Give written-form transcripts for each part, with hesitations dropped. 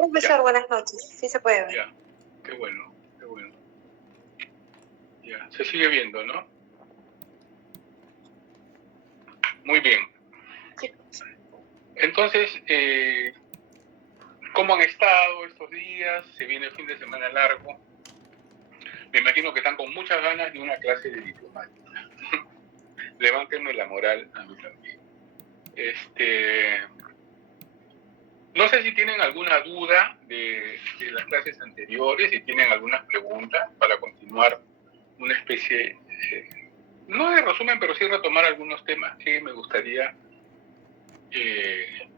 profesor, Ya. buenas noches. Sí se puede ver. Ya, qué bueno, qué bueno. Ya, se sigue viendo, ¿no? Muy bien. Sí. Entonces, ¿cómo han estado estos días? Se viene el fin de semana largo. Me imagino que están con muchas ganas de una clase de diplomática. Levántenme la moral a mí también. No sé si tienen alguna duda de las clases anteriores, si tienen algunas preguntas para continuar una especie, no de resumen, pero sí retomar algunos temas que me gustaría ir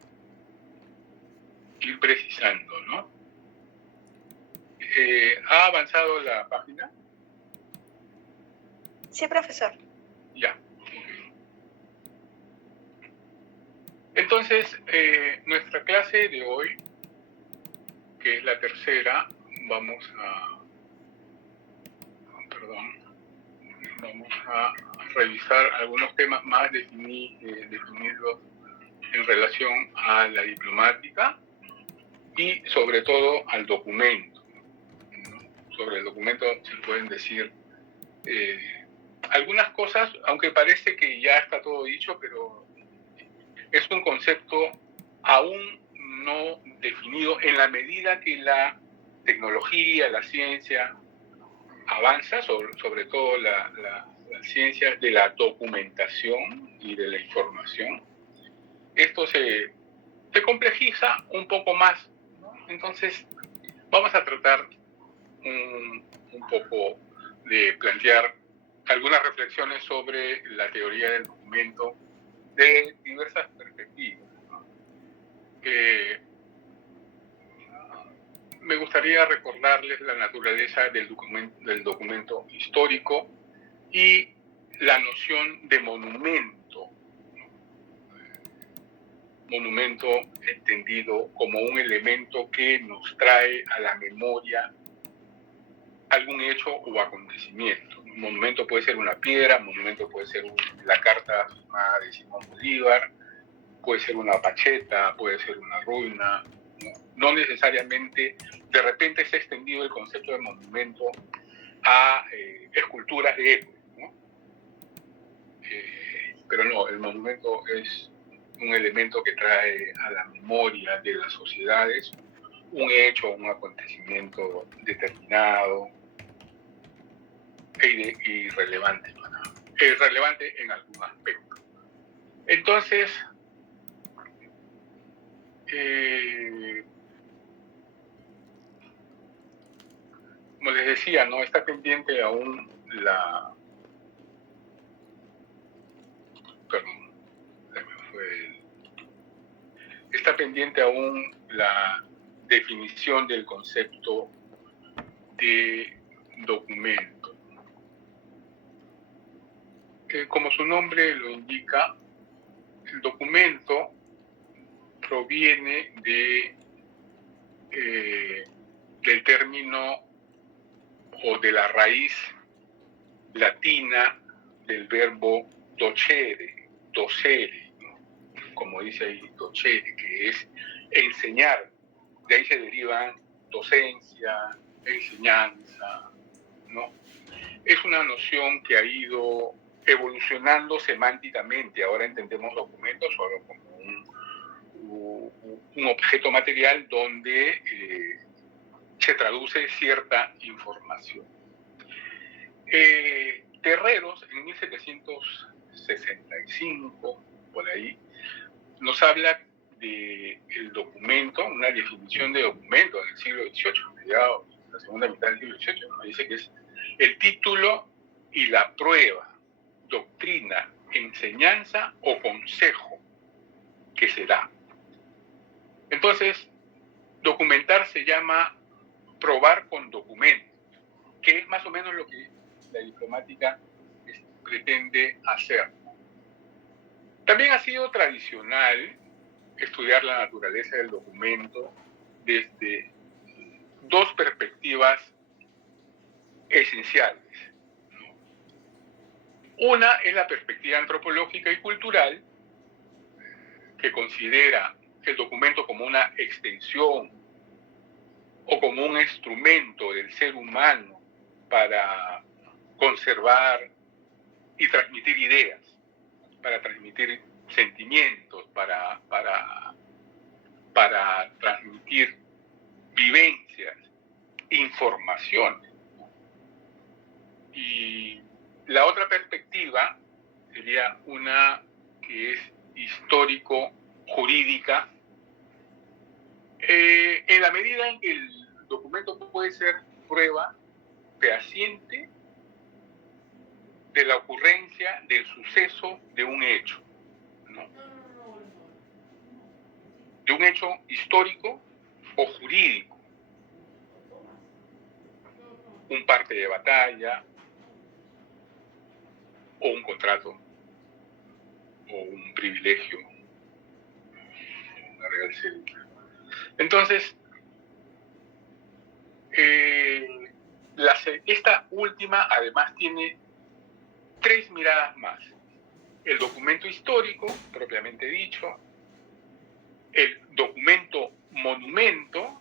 precisando, ¿no? ¿Ha avanzado la página? Sí, profesor. Ya. Entonces, nuestra clase de hoy, que es la tercera, vamos a revisar algunos temas más definidos en relación a la diplomática y sobre todo al documento, ¿no? Sobre el documento se pueden decir algunas cosas, aunque parece que ya está todo dicho, pero es un concepto aún no definido en la medida que la tecnología, la ciencia avanza, sobre todo las ciencias de la documentación y de la información. Esto se complejiza un poco más, ¿no? Entonces, vamos a tratar un poco de plantear algunas reflexiones sobre la teoría del documento de diversas perspectivas, ¿no? Me gustaría recordarles la naturaleza del documento histórico y la noción de monumento. Monumento entendido como un elemento que nos trae a la memoria algún hecho o acontecimiento. Un monumento puede ser una piedra, un monumento puede ser la carta firmada de Simón Bolívar, puede ser una pacheta, puede ser una ruina. No necesariamente, de repente se ha extendido el concepto de monumento a esculturas de héroes, ¿no? Pero no, el monumento es un elemento que trae a la memoria de las sociedades un hecho, un acontecimiento determinado y relevante, relevante en algún aspecto. Entonces, como les decía, ¿no? Está pendiente aún está pendiente aún la definición del concepto de documento. Como su nombre lo indica, el documento proviene del término o de la raíz latina del verbo docere, ¿no? Como dice ahí, docere, que es enseñar. De ahí se derivan docencia, enseñanza, ¿no? Es una noción que ha ido evolucionando semánticamente. Ahora entendemos documentos solo como un objeto material donde se traduce cierta información. Terreros, en 1765, por ahí, nos habla del documento, una definición de documento en el siglo XVIII, mediados, la segunda mitad del siglo XVIII, ¿no? Dice que es el título y la prueba, doctrina, enseñanza o consejo que se da. Entonces, documentar se llama probar con documentos, que es más o menos lo que la diplomática pretende hacer. También ha sido tradicional estudiar la naturaleza del documento desde dos perspectivas esenciales. Una es la perspectiva antropológica y cultural, que considera el documento como una extensión o como un instrumento del ser humano para conservar y transmitir ideas, para transmitir sentimientos, para transmitir vivencias, informaciones. Y la otra perspectiva sería una que es histórico-jurídica, en la medida en que el documento puede ser prueba fehaciente de la ocurrencia, del suceso, de un hecho, ¿no? De un hecho histórico o jurídico, un parte de batalla, o un contrato, o un privilegio, una real cédula. Entonces, esta última además tiene 3 miradas más. El documento histórico, propiamente dicho, el documento monumento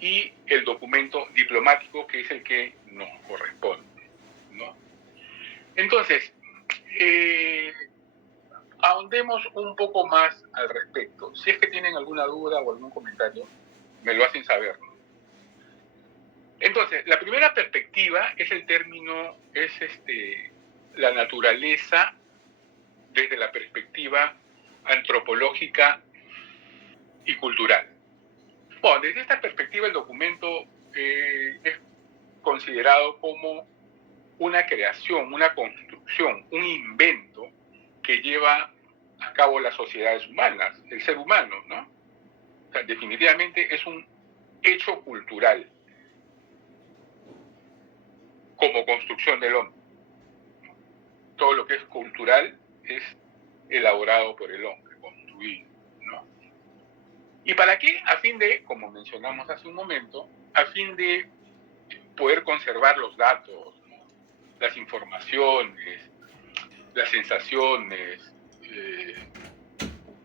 y el documento diplomático, que es el que nos corresponde, ¿no? Entonces, ahondemos un poco más al respecto. Si es que tienen alguna duda o algún comentario, me lo hacen saber. Entonces, la primera perspectiva es el término, es la naturaleza desde la perspectiva antropológica y cultural. Bueno, desde esta perspectiva el documento es considerado como una creación, una construcción, un invento que lleva a cabo las sociedades humanas, el ser humano, ¿no? O sea, definitivamente es un hecho cultural como construcción del hombre. Todo lo que es cultural es elaborado por el hombre, construido, ¿no? ¿Y para qué? A fin de, como mencionamos hace un momento, a fin de poder conservar los datos, ¿no? Las informaciones, las sensaciones,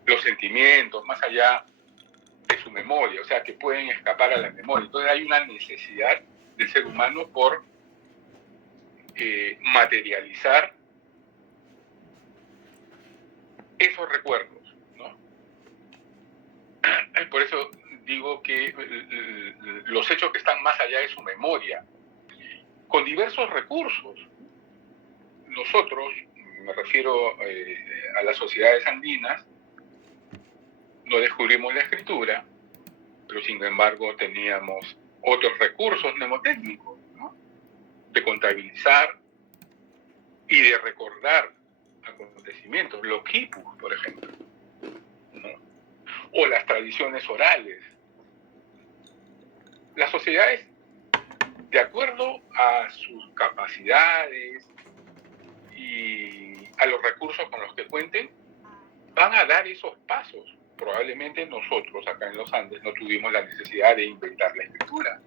los sentimientos, más allá de su memoria, o sea, que pueden escapar a la memoria. Entonces hay una necesidad del ser humano por materializar esos recuerdos, ¿no? Por eso digo que los hechos que están más allá de su memoria, con diversos recursos. Nosotros, me refiero a las sociedades andinas, no descubrimos la escritura, pero sin embargo teníamos otros recursos mnemotécnicos, ¿no? De contabilizar y de recordar acontecimientos, los quipus, por ejemplo, ¿no? O las tradiciones orales. Las sociedades, de acuerdo a sus capacidades y a los recursos con los que cuenten, van a dar esos pasos. Probablemente nosotros acá en los Andes no tuvimos la necesidad de inventar la escritura.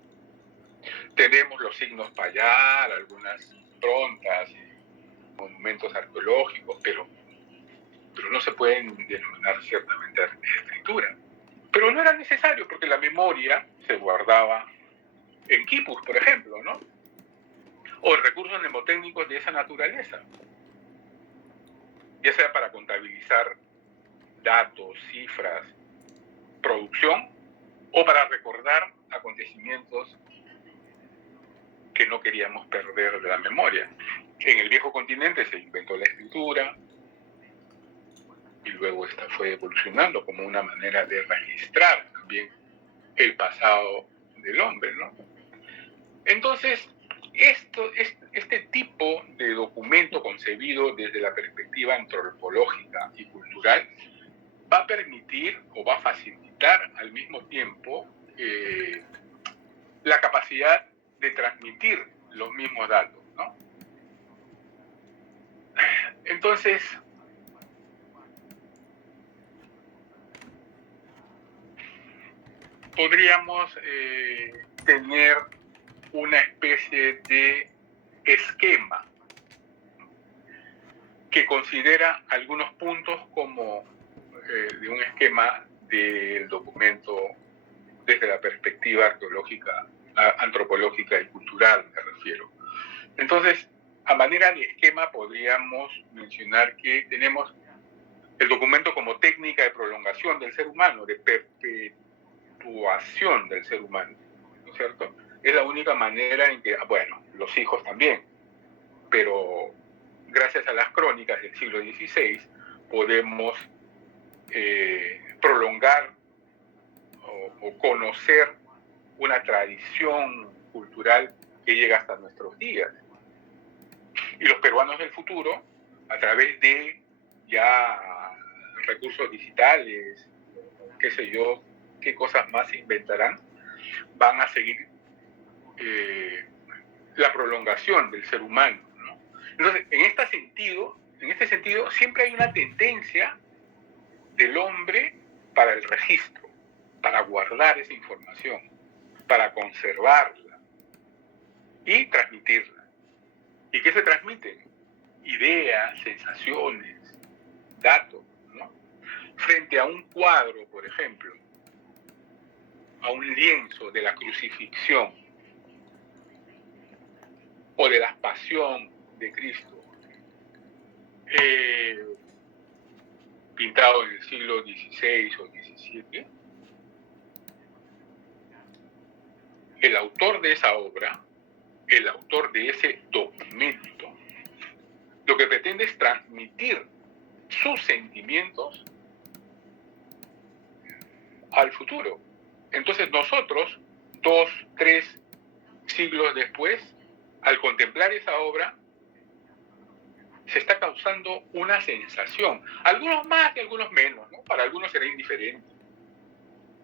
Tenemos los signos payar, algunas improntas, monumentos arqueológicos, pero no se pueden denominar ciertamente escritura. Pero no era necesario porque la memoria se guardaba en quipus, por ejemplo, ¿no? O en recursos mnemotécnicos de esa naturaleza, ya sea para contabilizar datos, cifras, producción, o para recordar acontecimientos que no queríamos perder de la memoria. En el viejo continente se inventó la escritura y luego esta fue evolucionando como una manera de registrar también el pasado del hombre, ¿no? Entonces, este tipo de documento concebido desde la perspectiva antropológica y cultural va a permitir o va a facilitar al mismo tiempo la capacidad de transmitir los mismos datos, ¿no? Entonces, podríamos tener una especie de esquema que considera algunos puntos como de un esquema del documento desde la perspectiva arqueológica, antropológica y cultural, me refiero. Entonces, a manera de esquema podríamos mencionar que tenemos el documento como técnica de prolongación del ser humano, de perpetuación del ser humano, ¿no es cierto? Es la única manera en que, bueno, los hijos también, pero gracias a las crónicas del siglo XVI podemos prolongar o conocer una tradición cultural que llega hasta nuestros días. Y los peruanos del futuro, a través de ya recursos digitales, qué sé yo, qué cosas más se inventarán, van a seguir la prolongación del ser humano, ¿no? Entonces, en este sentido, siempre hay una tendencia del hombre para el registro, para guardar esa información, para conservarla y transmitirla. ¿Y qué se transmiten? Ideas, sensaciones, datos, ¿no? Frente a un cuadro, por ejemplo, a un lienzo de la crucifixión o de la pasión de Cristo, pintado en el siglo XVI o XVII, el autor de esa obra, el autor de ese documento, lo que pretende es transmitir sus sentimientos al futuro. Entonces nosotros, 2, 3 siglos después, al contemplar esa obra, se está causando una sensación. Algunos más y algunos menos, ¿no? Para algunos será indiferente.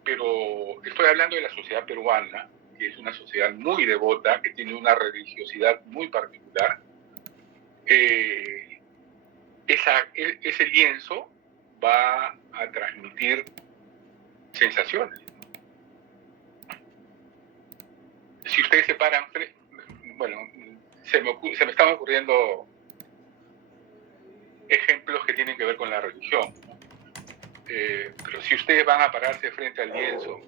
Pero estoy hablando de la sociedad peruana, que es una sociedad muy devota, que tiene una religiosidad muy particular. Ese lienzo va a transmitir sensaciones. Si ustedes se paran, bueno, se me están ocurriendo ejemplos que tienen que ver con la religión, ¿no? Pero si ustedes van a pararse frente al lienzo,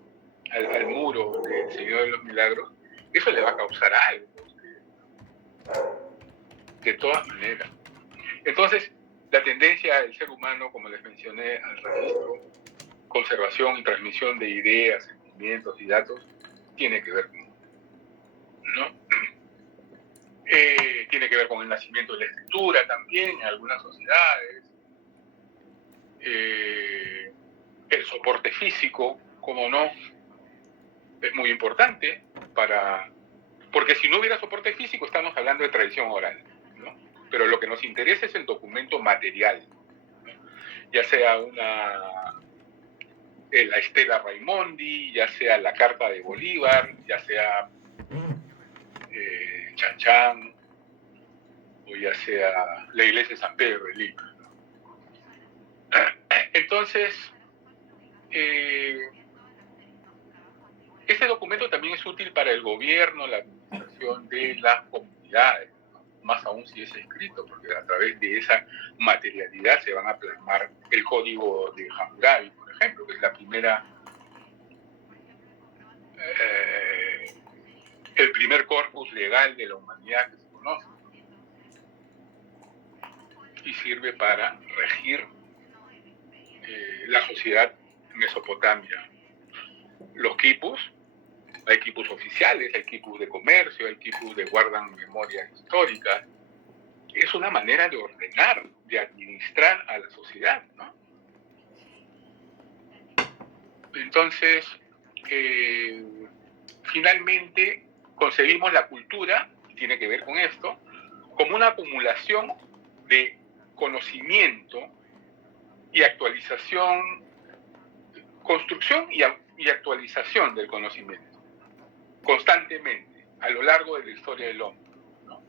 al muro del Señor de los Milagros, eso le va a causar algo, de todas maneras. Entonces, la tendencia del ser humano, como les mencioné, al registro, conservación y transmisión de ideas, sentimientos y datos, tiene que ver con, ¿no? Tiene que ver con el nacimiento de la escritura también en algunas sociedades. El soporte físico, como no, es muy importante porque si no hubiera soporte físico estamos hablando de tradición oral, ¿no? Pero lo que nos interesa es el documento material, ¿no? Ya sea la Estela Raimondi, ya sea la Carta de Bolívar, ya sea Chan Chan, o ya sea la Iglesia de San Pedro de Lima, ¿no? Entonces, este documento también es útil para el gobierno, la administración de las comunidades, ¿no? Más aún si es escrito, porque a través de esa materialidad se van a plasmar el código de Hammurabi, por ejemplo, que es la primera, el primer corpus legal de la humanidad que se conoce, y sirve para regir la sociedad mesopotamia. Los quipus, hay quipus oficiales, hay quipus de comercio, hay quipus de guardan memorias históricas. Es una manera de ordenar, de administrar a la sociedad, ¿no? Entonces, finalmente concebimos la cultura, y tiene que ver con esto, como una acumulación de conocimiento y actualización, construcción y actualización del conocimiento, constantemente, a lo largo de la historia del hombre, ¿no?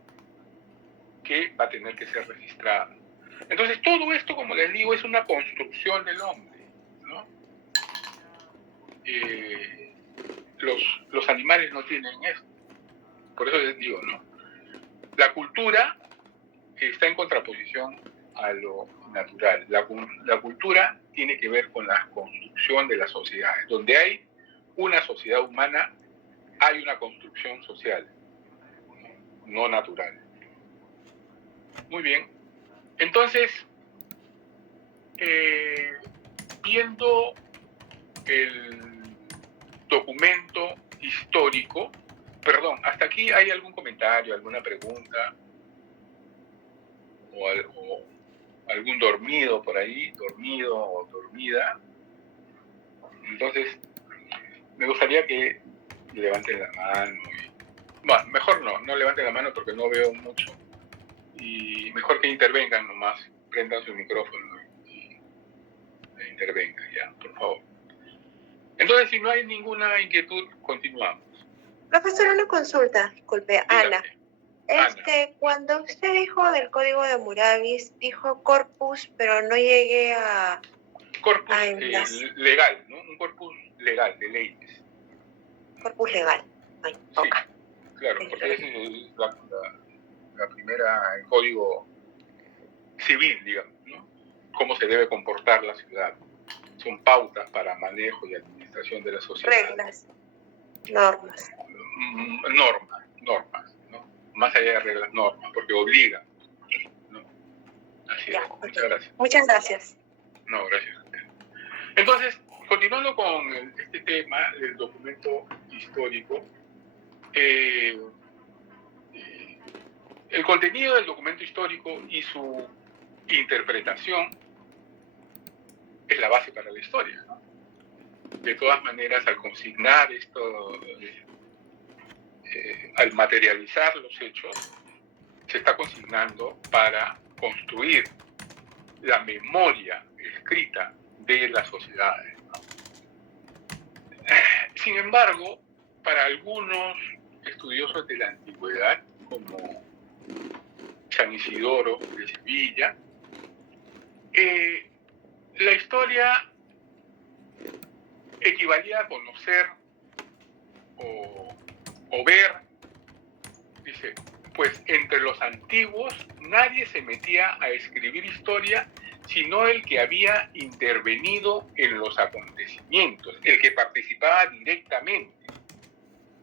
Que va a tener que ser registrada. Entonces, todo esto, como les digo, es una construcción del hombre, ¿no? Los animales no tienen esto. Por eso les digo, ¿no? La cultura está en contraposición a lo natural. La cultura tiene que ver con la construcción de las sociedades, donde hay una sociedad humana hay una construcción social, no natural. Muy bien. Entonces, viendo el documento histórico, perdón, hasta aquí hay algún comentario, alguna pregunta o algún dormido por ahí, dormido o dormida. Entonces, me gustaría que levanten la mano. Bueno, mejor no levanten la mano porque no veo mucho. Y mejor que intervengan nomás, prendan su micrófono y intervengan ya, por favor. Entonces, si no hay ninguna inquietud, continuamos. Profesor, una consulta, disculpe, Dígame. Ana. Cuando usted dijo del código de Hammurabi, dijo corpus, pero no llegué a... Corpus legal, ¿no? Un corpus legal de leyes. Corpus legal. Ay, Sí, ok. claro, porque es la primera, el código civil, digamos, ¿no? Cómo se debe comportar la ciudad. Son pautas para manejo y administración de la sociedad. Reglas, normas. Normas, ¿no? Más allá de reglas, normas, porque obligan, ¿no? Así Ya, es. okay. Muchas gracias. Muchas gracias. No, gracias. Entonces, continuando con este tema del documento histórico, el contenido del documento histórico y su interpretación es la base para la historia, ¿no? De todas maneras, al consignar esto, al materializar los hechos, se está consignando para construir la memoria escrita de las sociedades, ¿no? Sin embargo, para algunos estudiosos de la antigüedad, como San Isidoro de Sevilla, la historia equivalía a conocer o ver, dice, pues entre los antiguos nadie se metía a escribir historia sino el que había intervenido en los acontecimientos, el que participaba directamente.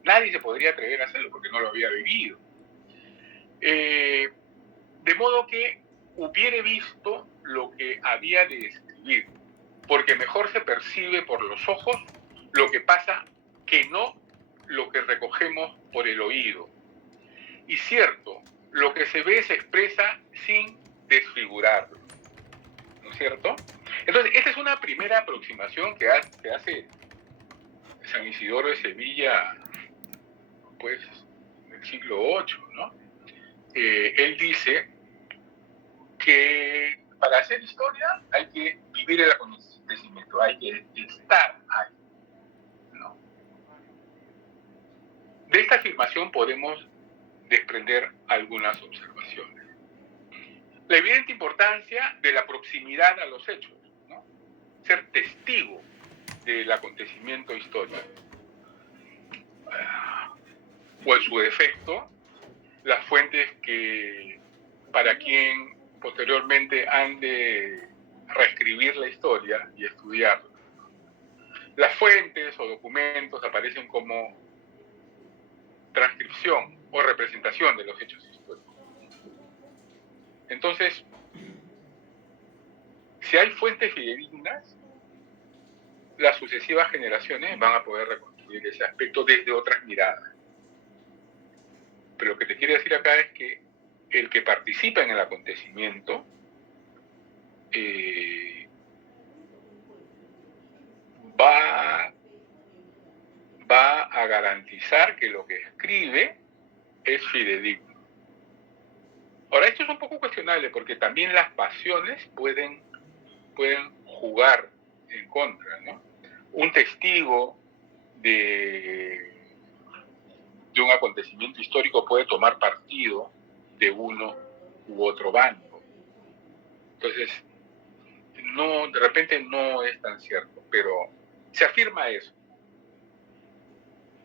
Nadie se podría atrever a hacerlo porque no lo había vivido. De modo que hubiere visto lo que había de escribir, porque mejor se percibe por los ojos lo que pasa que no lo que recogemos por el oído. Y cierto, lo que se ve se expresa sin desfigurarlo, ¿no es cierto? Entonces, esta es una primera aproximación que hace San Isidoro de Sevilla, pues, en el siglo VIII, ¿no? Él dice que para hacer historia hay que vivir el acontecimiento, hay que estar ahí, ¿no? De esta afirmación podemos desprender algunas observaciones. La evidente importancia de la proximidad a los hechos, ¿no? Ser testigo del acontecimiento histórico. O en su defecto, las fuentes que para quien posteriormente han de reescribir la historia y estudiarla. Las fuentes o documentos aparecen como transcripción o representación de los hechos históricos. Entonces, si hay fuentes fidedignas, las sucesivas generaciones van a poder reconstruir ese aspecto desde otras miradas. Pero lo que te quiero decir acá es que el que participa en el acontecimiento va a garantizar que lo que escribe es fidedigno. Ahora, esto es un poco cuestionable porque también las pasiones pueden jugar en contra, ¿no? Un testigo de un acontecimiento histórico puede tomar partido de uno u otro bando. Entonces, de repente no es tan cierto, pero se afirma eso.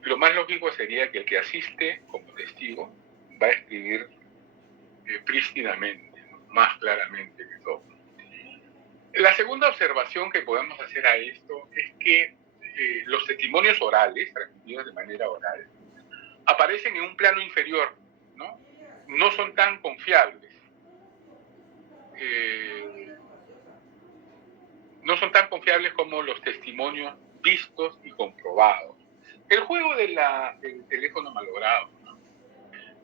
Lo más lógico sería que el que asiste como testigo va a escribir prístinamente, ¿no? Más claramente que todo. La segunda observación que podemos hacer a esto es que los testimonios orales, transmitidos de manera oral, aparecen en un plano inferior, ¿no? No son tan confiables. No son tan confiables como los testimonios vistos y comprobados. El juego del teléfono malogrado, ¿no?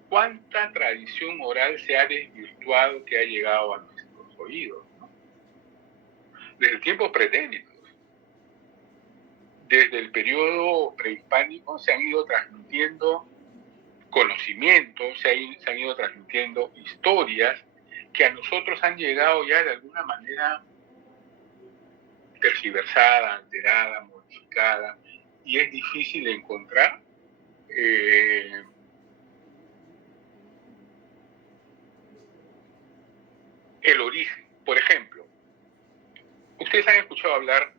¿Cuánta tradición oral se ha desvirtuado que ha llegado a nuestros oídos, ¿no? Desde tiempos pretéritos, desde el periodo prehispánico, se han ido transmitiendo conocimientos, se han ido transmitiendo historias que a nosotros han llegado ya de alguna manera tergiversada, alterada, modificada, y es difícil encontrar el origen. Por ejemplo, ustedes han escuchado hablar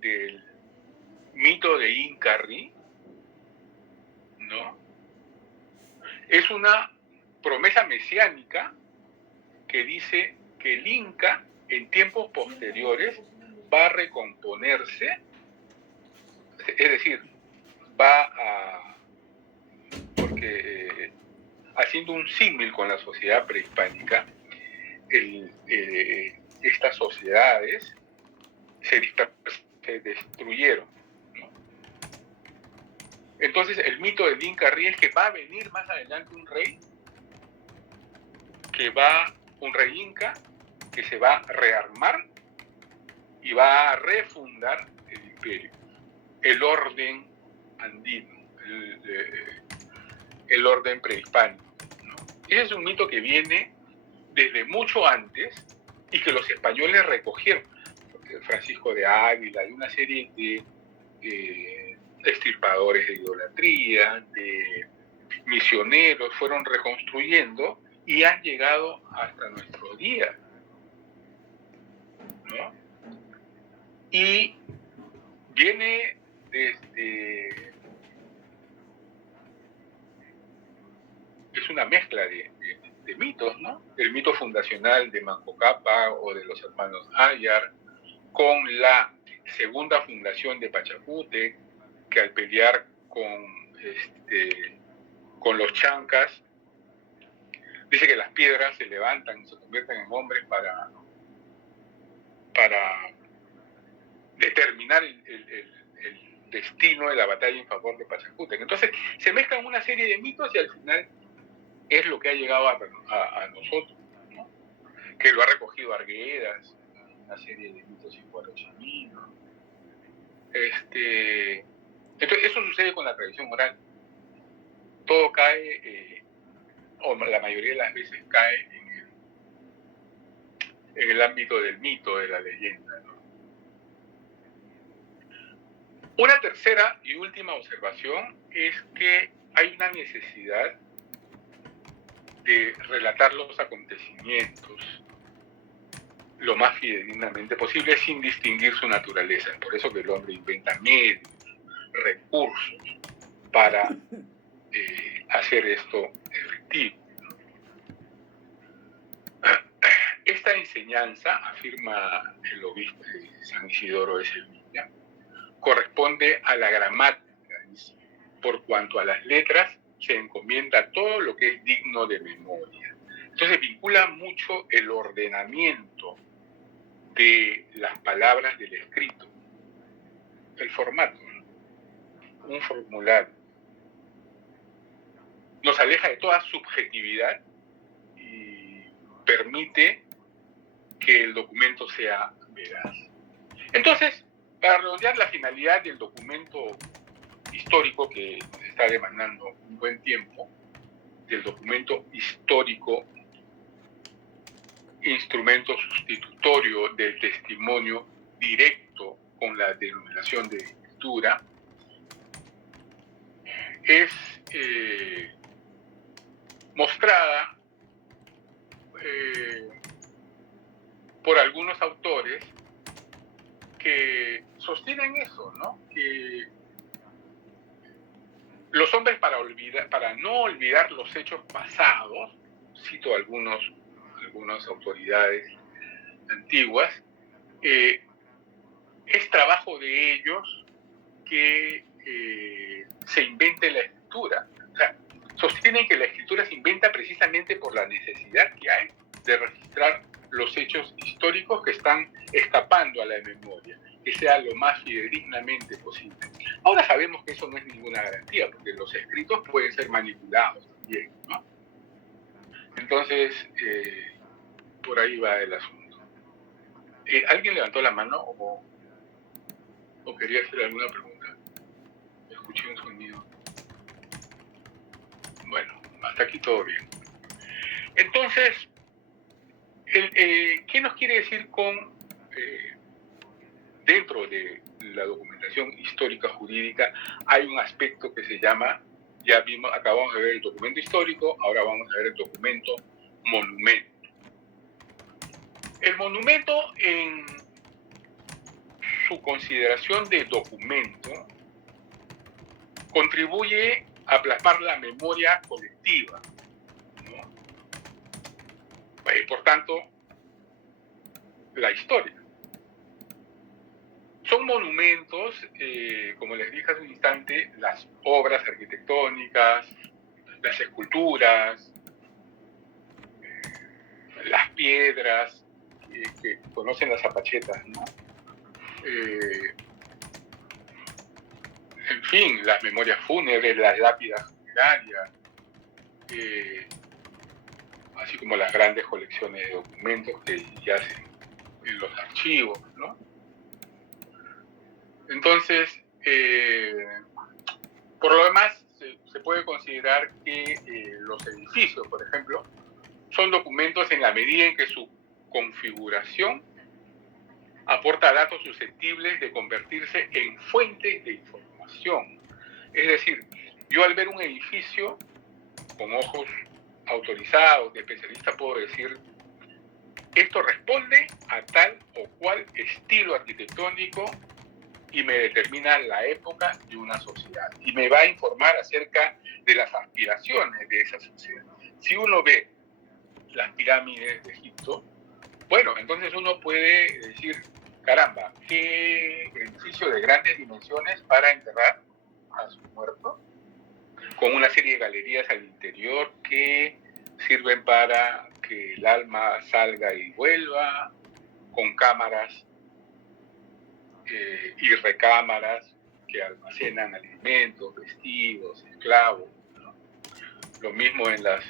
del mito de Incarri, ¿no? Es una promesa mesiánica que dice que el Inca en tiempos posteriores va a recomponerse, es decir, va a, porque haciendo un símil con la sociedad prehispánica, estas sociedades se destruyeron, ¿no? Entonces el mito del Incarri es que va a venir más adelante un rey inca, que se va a rearmar y va a refundar el imperio, el orden andino, el orden prehispánico, ¿no? Ese es un mito que viene desde mucho antes y que los españoles recogieron. Francisco de Ávila y una serie de extirpadores de idolatría, de misioneros, fueron reconstruyendo y han llegado hasta nuestro día, ¿no? Y viene desde... es una mezcla de mitos, ¿no? El mito fundacional de Manco Cápac o de los hermanos Ayar, con la segunda fundación de Pachacútec, que al pelear con los chancas, dice que las piedras se levantan y se convierten en hombres para determinar el destino de la batalla en favor de Pachacútec. Entonces se mezclan una serie de mitos y al final es lo que ha llegado a nosotros, ¿no? Que lo ha recogido Arguedas, una serie de mitos iguarachaminos. Entonces eso sucede con la tradición oral. Todo cae, o la mayoría de las veces cae en el ámbito del mito, de la leyenda, ¿no? Una tercera y última observación es que hay una necesidad de relatar los acontecimientos lo más fidedignamente posible sin distinguir su naturaleza. Por eso que el hombre inventa medios, recursos para hacer esto efectivo. Esta enseñanza, afirma el obispo de San Isidoro de Sevilla, corresponde a la gramática, por cuanto a las letras se encomienda todo lo que es digno de memoria. Entonces vincula mucho el ordenamiento de las palabras del escrito, el formato, un formulario. Nos aleja de toda subjetividad y permite que el documento sea veraz. Entonces, para redondear la finalidad del documento histórico que está demandando un buen tiempo, del documento histórico, instrumento sustitutorio del testimonio directo con la denominación de escritura, es mostrada por algunos autores que sostienen eso, ¿no? Que los hombres, para no olvidar los hechos pasados, cito algunas autoridades antiguas, es trabajo de ellos que se invente la escritura. O sea, sostienen que la escritura se inventa precisamente por la necesidad que hay de registrar los hechos históricos que están escapando a la memoria, que sea lo más fidedignamente posible. Ahora sabemos que eso no es ninguna garantía, porque los escritos pueden ser manipulados también, ¿no? Entonces, por ahí va el asunto. ¿Alguien levantó la mano o quería hacer alguna pregunta? Escuché un sonido. Bueno, hasta aquí todo bien. Entonces, ¿qué nos quiere decir con dentro de la documentación histórica jurídica hay un aspecto que se llama, ya vimos, acabamos de ver el documento histórico, ahora vamos a ver el documento monumento. El monumento, en su consideración de documento, contribuye a plasmar la memoria colectiva, ¿no? Y por tanto, la historia. Son monumentos, como les dije hace un instante, las obras arquitectónicas, las esculturas, las piedras que conocen las zapachetas, ¿no? En fin, las memorias fúnebres, las lápidas funerarias, así como las grandes colecciones de documentos que yacen en los archivos, ¿no? Entonces, por lo demás, se puede considerar que los edificios, por ejemplo, son documentos en la medida en que su configuración aporta datos susceptibles de convertirse en fuentes de información. Es decir, yo al ver un edificio con ojos autorizados, de especialista, puedo decir, esto responde a tal o cual estilo arquitectónico y me determina la época de una sociedad y me va a informar acerca de las aspiraciones de esa sociedad. Si uno ve las pirámides de Egipto, bueno, entonces uno puede decir, caramba, qué edificio de grandes dimensiones para enterrar a su muerto, con una serie de galerías al interior que sirven para que el alma salga y vuelva, con cámaras y recámaras que almacenan alimentos, vestidos, esclavos, ¿no? Lo mismo en las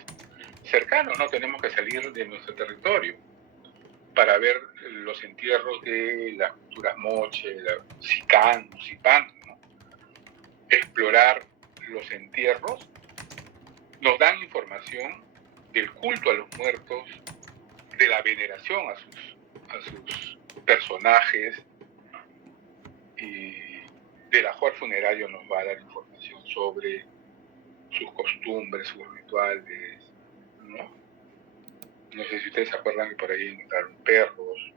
cercanos, no tenemos que salir de nuestro territorio para ver los entierros de las culturas moche, Sicán, ¿no? Explorar los entierros nos dan información del culto a los muertos, de la veneración a sus personajes, y del ajuar funerario nos va a dar información sobre sus costumbres, sus rituales, ¿no? No sé si ustedes se acuerdan que por ahí encontraron perros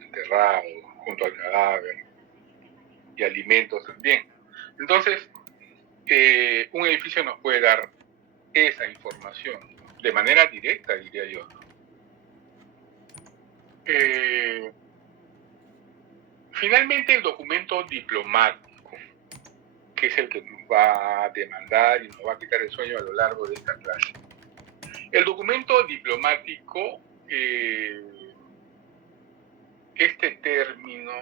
enterrados junto al cadáver y alimentos también. Entonces, un edificio nos puede dar esa información, ¿no? De manera directa, diría yo, ¿no? Finalmente, el documento diplomático, que es el que nos va a demandar y nos va a quitar el sueño a lo largo de esta clase. El documento diplomático, este término,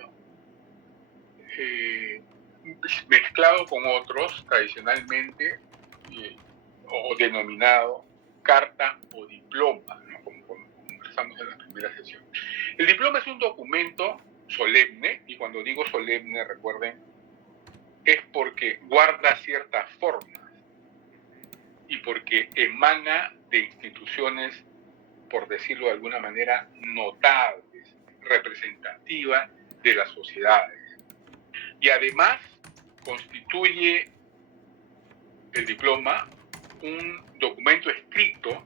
mezclado con otros tradicionalmente, o denominado carta o diploma, ¿no? Como conversamos en la primera sesión. El diploma es un documento solemne, y cuando digo solemne, recuerden, es porque guarda ciertas formas y porque emana de instituciones, por decirlo de alguna manera, notables, representativas de las sociedades. Y además constituye el diploma un documento escrito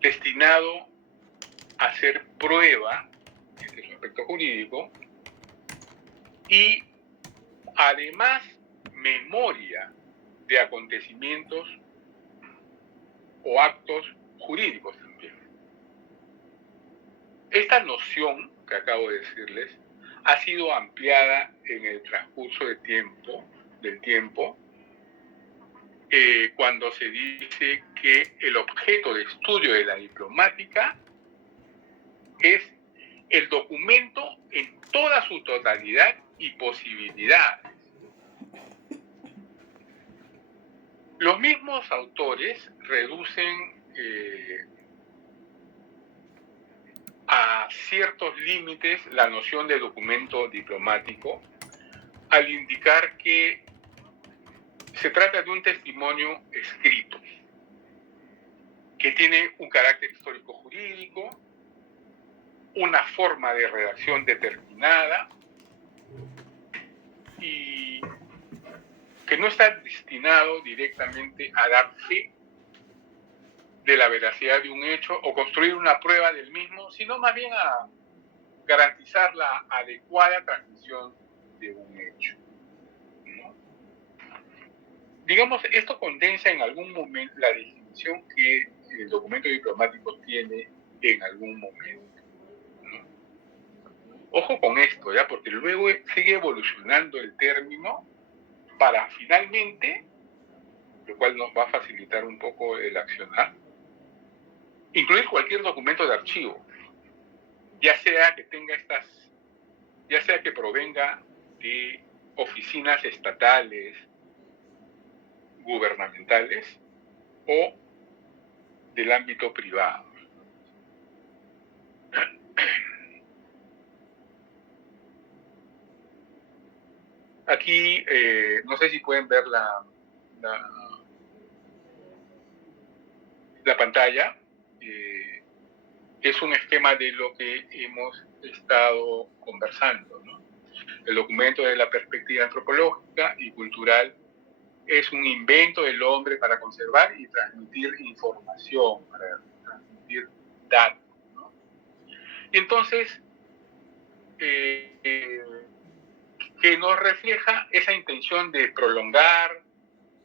destinado a ser prueba, este es un aspecto jurídico, y además memoria de acontecimientos o actos jurídicos también. Esta noción que acabo de decirles ha sido ampliada en el transcurso del tiempo, cuando se dice que el objeto de estudio de la diplomática es el documento en toda su totalidad y posibilidades. Los mismos autores reducen a ciertos límites la noción de documento diplomático al indicar que se trata de un testimonio escrito que tiene un carácter histórico-jurídico, una forma de redacción determinada y que no está destinado directamente a dar fe de la veracidad de un hecho o construir una prueba del mismo, sino más bien a garantizar la adecuada transmisión de un hecho, ¿no? Digamos, esto condensa en algún momento la definición que el documento diplomático tiene en algún momento, ¿no? Ojo con esto, ¿ya? Porque luego sigue evolucionando el término para finalmente, lo cual nos va a facilitar un poco el accionar, incluir cualquier documento de archivo, ya sea que provenga de oficinas estatales, gubernamentales o del ámbito privado. Aquí, no sé si pueden ver la pantalla. Es un esquema de lo que hemos estado conversando, ¿no? El documento de la perspectiva antropológica y cultural es un invento del hombre para conservar y transmitir información, para transmitir datos, ¿no? Y entonces, que nos refleja esa intención de prolongar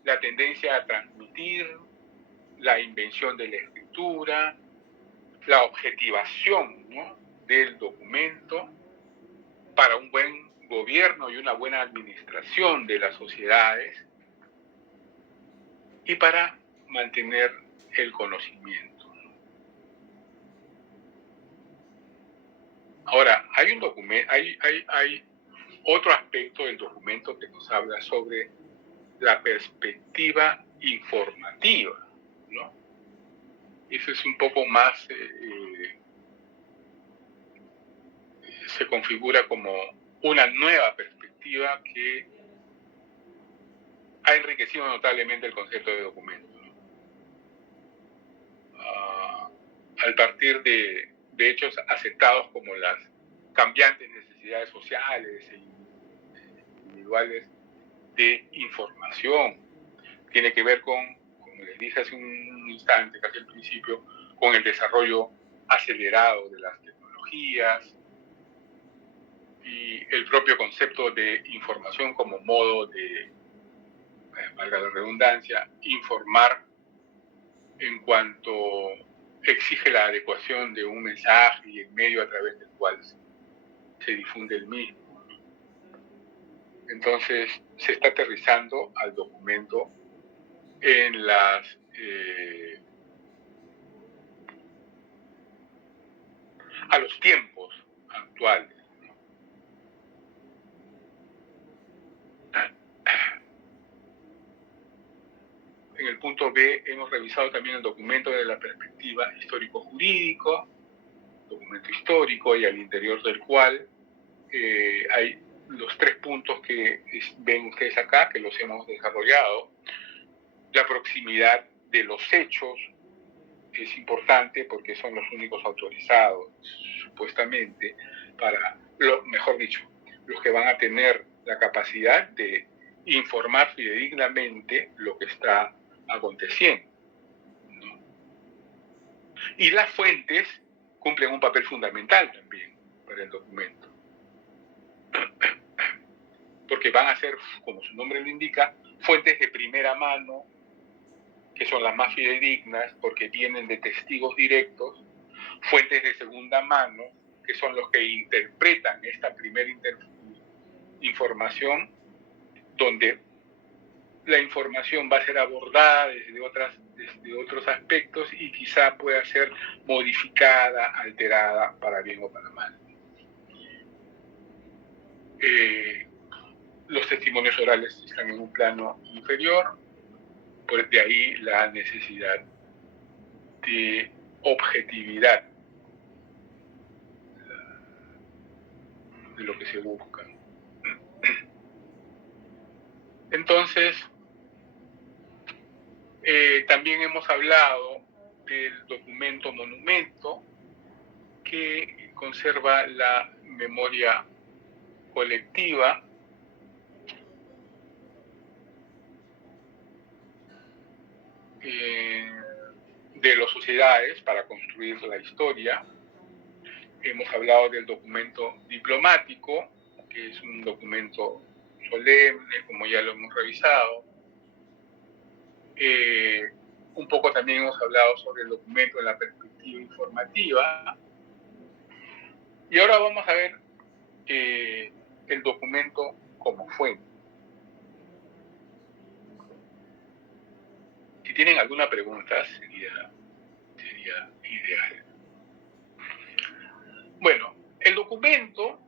la tendencia a transmitir, la invención de la escritura, la objetivación, ¿no?, del documento para un buen gobierno y una buena administración de las sociedades y para mantener el conocimiento. Ahora, hay otro aspecto del documento que nos habla sobre la perspectiva informativa, ¿no? Eso es un poco más, se configura como una nueva perspectiva que ha enriquecido notablemente el concepto de documento, ¿no? Al partir de hechos aceptados como las cambiantes necesidades sociales e individuales de información. Tiene que ver con, como les dije hace un instante, casi al principio, con el desarrollo acelerado de las tecnologías y el propio concepto de información como modo de, valga la redundancia, informar en cuanto exige la adecuación de un mensaje y el medio a través del cual se difunde el mismo. Entonces, se está aterrizando al documento en a los tiempos actuales. En el punto B hemos revisado también el documento de la perspectiva histórico-jurídico, documento histórico, y al interior del cual hay los 3 puntos que ven ustedes acá, que los hemos desarrollado. La proximidad de los hechos es importante porque son los únicos autorizados, supuestamente, para, mejor dicho, los que van a tener la capacidad de informar fidedignamente lo que está aconteciendo, ¿no? Y las fuentes cumplen un papel fundamental también para el documento, porque van a ser, como su nombre lo indica, fuentes de primera mano, que son las más fidedignas porque vienen de testigos directos, fuentes de segunda mano, que son los que interpretan esta primera información, donde la información va a ser abordada desde otros aspectos y quizá pueda ser modificada, alterada para bien o para mal. Los testimonios orales están en un plano inferior, pues de ahí la necesidad de objetividad de lo que se busca. Entonces, también hemos hablado del documento monumento que conserva la memoria colectiva de las sociedades para construir la historia. Hemos hablado del documento diplomático, que es un documento solemne, como ya lo hemos revisado. Un poco también hemos hablado sobre el documento en la perspectiva informativa. Y ahora vamos a ver el documento como fuente. Si tienen alguna pregunta, sería ideal. Bueno, el documento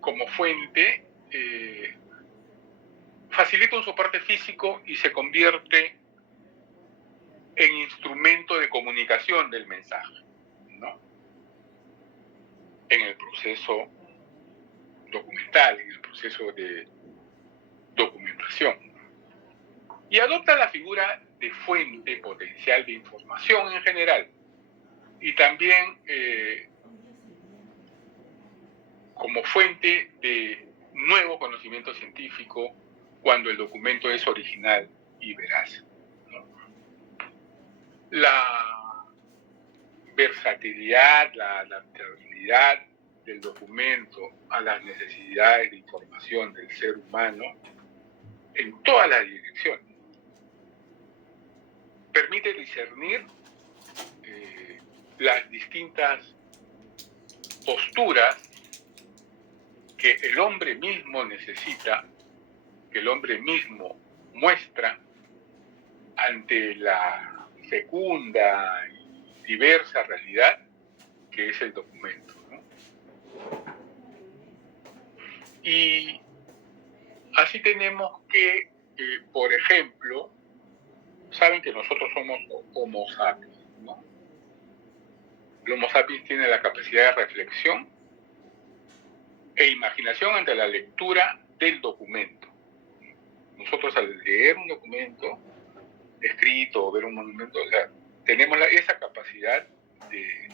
como fuente facilita un soporte físico y se convierte en instrumento de comunicación del mensaje, ¿no? En el proceso documental, en el proceso de documentación. Y adopta la figura de fuente potencial de información en general. Y también como fuente de nuevo conocimiento científico cuando el documento es original y veraz, ¿no? La versatilidad, la adaptabilidad del documento a las necesidades de información del ser humano en todas las direcciones permite discernir las distintas posturas que el hombre mismo necesita, que el hombre mismo muestra ante la fecunda y diversa realidad que es el documento, ¿no? Y así tenemos que, por ejemplo, saben que nosotros somos Homo sapiens, ¿no? El Homo sapiens tiene la capacidad de reflexión e imaginación ante la lectura del documento. Nosotros al leer un documento escrito o ver un monumento, o sea, tenemos esa capacidad de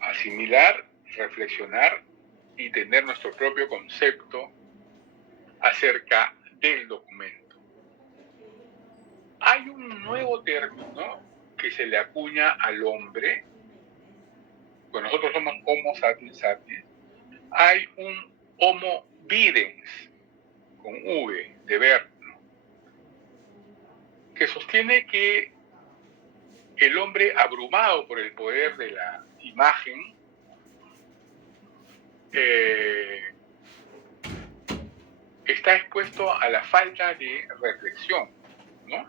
asimilar, reflexionar y tener nuestro propio concepto acerca del documento. Hay un nuevo término que se le acuña al hombre, pues nosotros somos Homo sapiens sapiens, hay un Homo videns, con V, de ver, ¿no? Que sostiene que el hombre abrumado por el poder de la imagen está expuesto a la falta de reflexión, ¿no?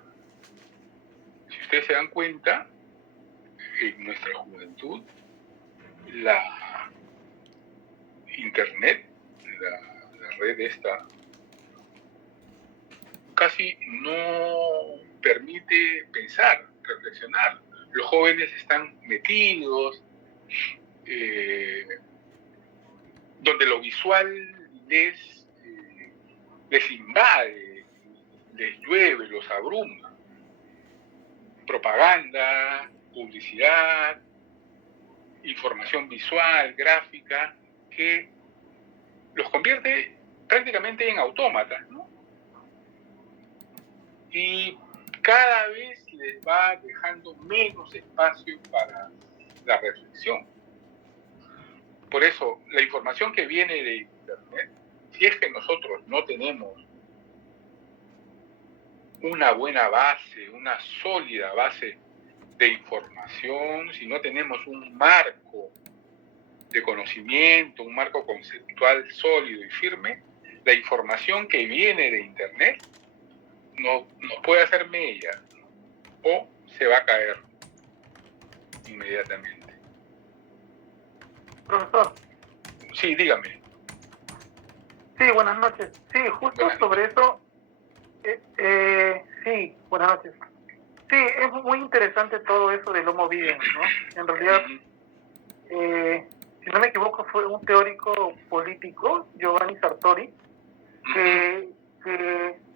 Si ustedes se dan cuenta, en nuestra juventud, la internet, la red esta, casi no permite pensar, reflexionar. Los jóvenes están metidos, donde lo visual les invade, les llueve, los abruma. Propaganda, publicidad, información visual, gráfica, que los convierte prácticamente en autómatas, ¿no? Y cada vez les va dejando menos espacio para la reflexión. Por eso, la información que viene de Internet, si es que nosotros no tenemos una buena base, una sólida base de información, si no tenemos un marco de conocimiento, un marco conceptual sólido y firme, la información que viene de Internet nos puede hacer mella, ¿no? O se va a caer inmediatamente. Profesor. Sí, dígame. Sí, buenas noches. Sí, justo sobre eso. Sí, buenas noches. Sí, es muy interesante todo eso del Homo Videns, ¿no? En realidad, si no me equivoco, fue un teórico político, Giovanni Sartori, que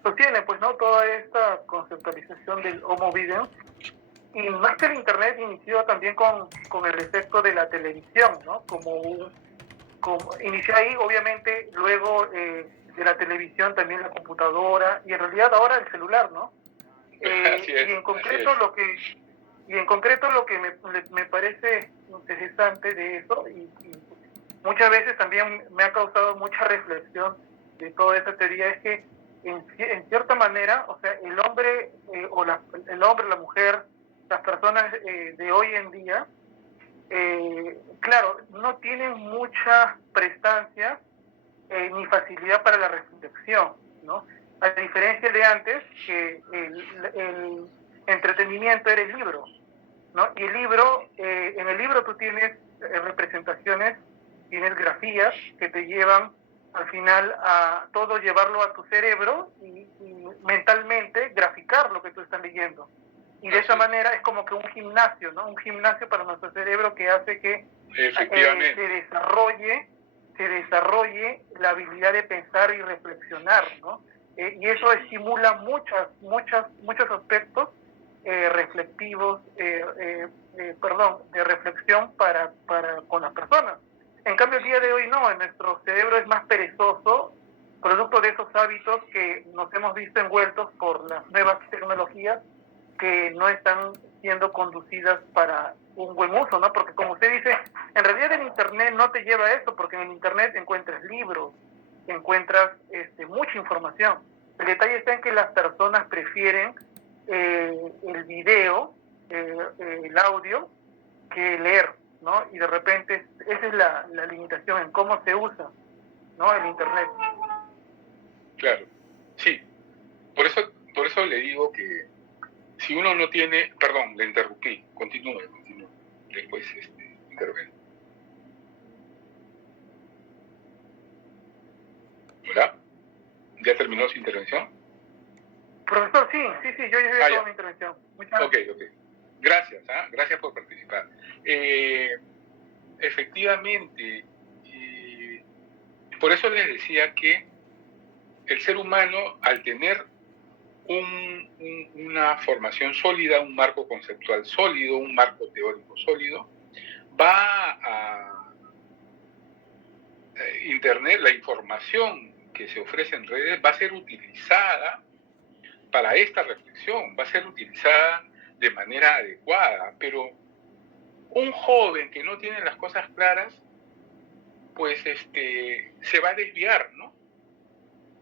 sostiene, pues, ¿no?, toda esta conceptualización del Homo Videns. Y más que el Internet inició también con el efecto de la televisión, ¿no? Inició ahí, obviamente, luego de la televisión también la computadora y en realidad ahora el celular, ¿no? Y en concreto lo que me parece interesante de eso y muchas veces también me ha causado mucha reflexión de toda esa teoría es que en cierta manera, o sea, el hombre la mujer, las personas de hoy en día, claro, no tienen mucha prestancia ni facilidad para la reflexión, ¿no? A diferencia de antes, que el entretenimiento era el libro, ¿no? Y el libro, en el libro tú tienes representaciones, tienes grafías que te llevan al final a todo llevarlo a tu cerebro y mentalmente graficar lo que tú estás leyendo. Y de esa manera es como que un gimnasio, ¿no? Un gimnasio para nuestro cerebro que hace que se desarrolle la habilidad de pensar y reflexionar, ¿no? Y eso estimula muchos aspectos reflectivos, de reflexión para con las personas. En cambio, el día de hoy no, nuestro cerebro es más perezoso, producto de esos hábitos que nos hemos visto envueltos por las nuevas tecnologías que no están siendo conducidas para un buen uso, ¿no? Porque como usted dice, en realidad el Internet no te lleva a eso, porque en el Internet encuentras libros, encuentras mucha información. El detalle está en que las personas prefieren el video, el audio, que leer, ¿no? Y de repente esa es la limitación en cómo se usa, ¿no?, el Internet. Claro, sí. Por eso le digo que si uno no tiene... Perdón, le interrumpí. Continúe. Después intervengo. ¿Hola? ¿Ya terminó su intervención? Profesor, sí, yo ya he toda mi intervención. Muchas gracias. Ok. Gracias, gracias por participar. Efectivamente, por eso les decía que el ser humano, al tener una formación sólida, un marco conceptual sólido, un marco teórico sólido, va a Internet, la información que se ofrece en redes va a ser utilizada para esta reflexión, va a ser utilizada de manera adecuada, pero un joven que no tiene las cosas claras, pues se va a desviar, ¿no?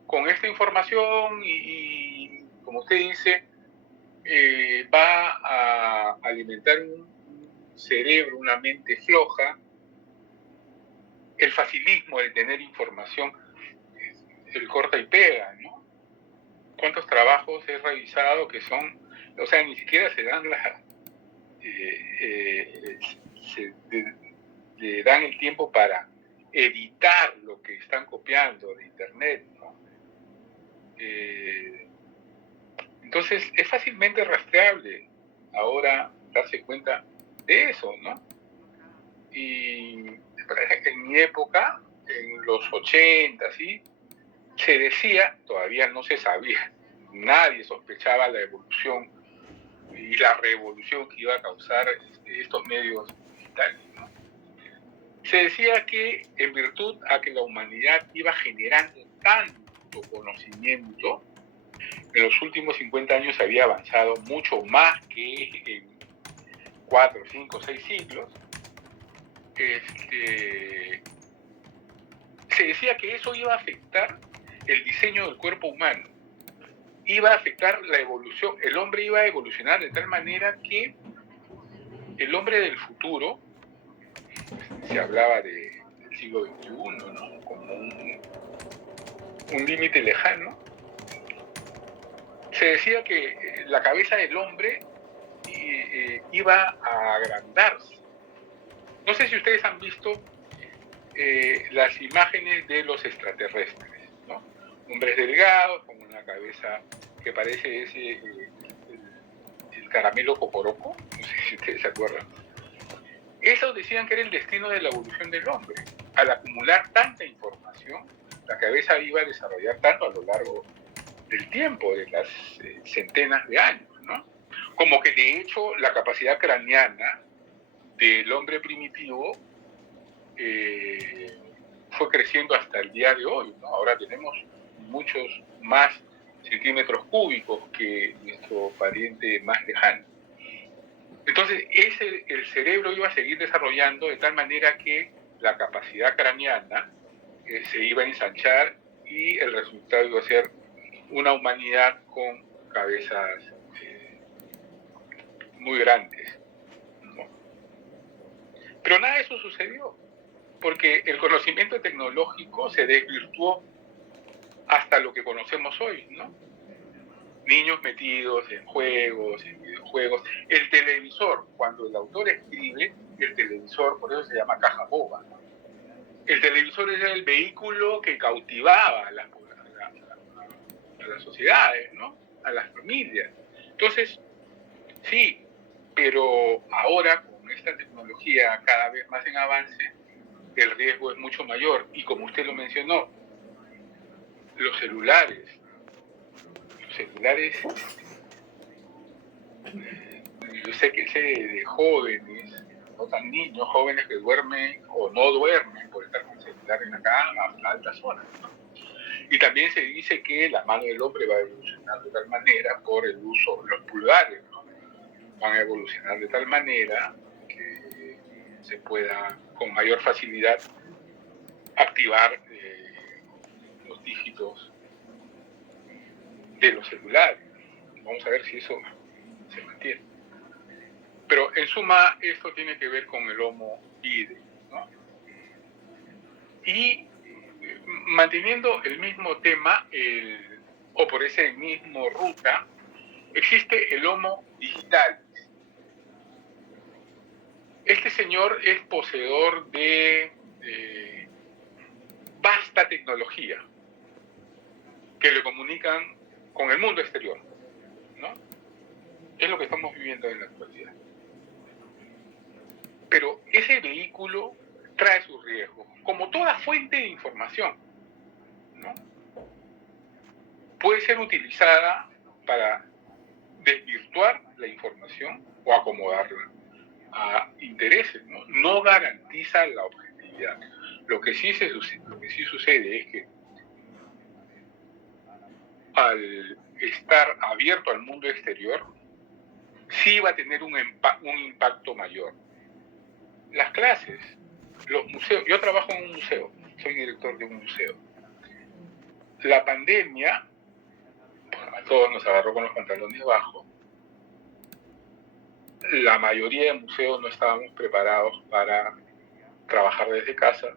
Con esta información y como usted dice, va a alimentar un cerebro, una mente floja, el facilismo de tener información, el corta y pega, ¿no? ¿Cuántos trabajos he revisado que son, o sea, ni siquiera se dan le dan el tiempo para editar lo que están copiando de Internet, ¿no? Entonces es fácilmente rastreable ahora darse cuenta de eso, ¿no? Y me parece que en mi época, en los 80, ¿sí?, se decía, todavía no se sabía, nadie sospechaba la evolución y la revolución que iba a causar estos medios digitales, ¿no? Se decía que en virtud a que la humanidad iba generando tanto conocimiento, en los últimos 50 años había avanzado mucho más que en 4, 5, 6 siglos, se decía que eso iba a afectar el diseño del cuerpo humano, iba a afectar la evolución, el hombre iba a evolucionar de tal manera que el hombre del futuro, se hablaba de siglo XXI, ¿no? Como un límite lejano. Se decía que la cabeza del hombre iba a agrandarse. No sé si ustedes han visto las imágenes de los extraterrestres, ¿no? Hombres delgados, con una cabeza que parece el caramelo cocoroco, no sé si ustedes se acuerdan. Esos decían que era el destino de la evolución del hombre. Al acumular tanta información, la cabeza iba a desarrollar tanto a lo largo del tiempo, de las centenas de años, ¿no? Como que de hecho la capacidad craneana del hombre primitivo fue creciendo hasta el día de hoy, ¿no? Ahora tenemos muchos más centímetros cúbicos que nuestro pariente más lejano. Entonces, el cerebro iba a seguir desarrollando de tal manera que la capacidad craneana se iba a ensanchar y el resultado iba a ser una humanidad con cabezas muy grandes, ¿no? Pero nada de eso sucedió, porque el conocimiento tecnológico se desvirtuó hasta lo que conocemos hoy, ¿no? Niños metidos en juegos, en videojuegos. El televisor, cuando el autor escribe, el televisor, por eso se llama caja boba, ¿no? El televisor era el vehículo que cautivaba a las sociedades, ¿no? A las familias. Entonces, sí, pero ahora con esta tecnología cada vez más en avance, el riesgo es mucho mayor. Y como usted lo mencionó, los celulares, yo sé que sé de jóvenes, no tan niños, jóvenes que duermen o no duermen por estar con el celular en la cama a altas horas, ¿no? Y también se dice que la mano del hombre va a evolucionar de tal manera por el uso de los pulgares, ¿no? Van a evolucionar de tal manera que se pueda con mayor facilidad activar los dígitos de los celulares. Vamos a ver si eso se mantiene. Pero en suma, esto tiene que ver con el Homo idem, ¿no? Y manteniendo el mismo tema, o por ese mismo ruta, existe el Homo digitalis. Este señor es poseedor de vasta tecnología que le comunican con el mundo exterior, ¿no? Es lo que estamos viviendo en la actualidad. Pero ese vehículo trae sus riesgos, como toda fuente de información, ¿no? Puede ser utilizada para desvirtuar la información o acomodarla a intereses, ¿no? No garantiza la objetividad. Lo que sí sucede es que al estar abierto al mundo exterior, sí va a tener un impacto mayor. Las clases, los museos, yo trabajo en un museo, soy director de un museo. La pandemia, a todos nos agarró con los pantalones bajos. La mayoría de museos no estábamos preparados para trabajar desde casa.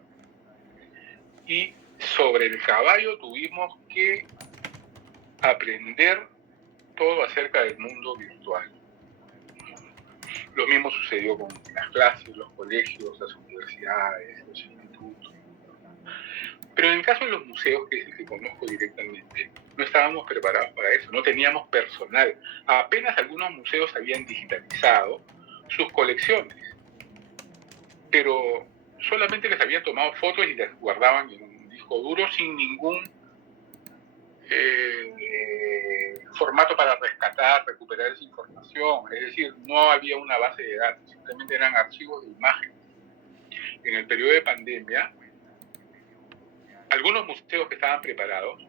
Y sobre el caballo tuvimos que aprender todo acerca del mundo virtual. Lo mismo sucedió con las clases, los colegios, las universidades, los institutos. Pero en el caso de los museos, que es el que conozco directamente, no estábamos preparados para eso, no teníamos personal. Apenas algunos museos habían digitalizado sus colecciones, pero solamente les habían tomado fotos y las guardaban en un disco duro sin ningún formato para rescatar, recuperar esa información. Es decir, no había una base de datos, simplemente eran archivos de imágenes. En el periodo de pandemia, algunos museos que estaban preparados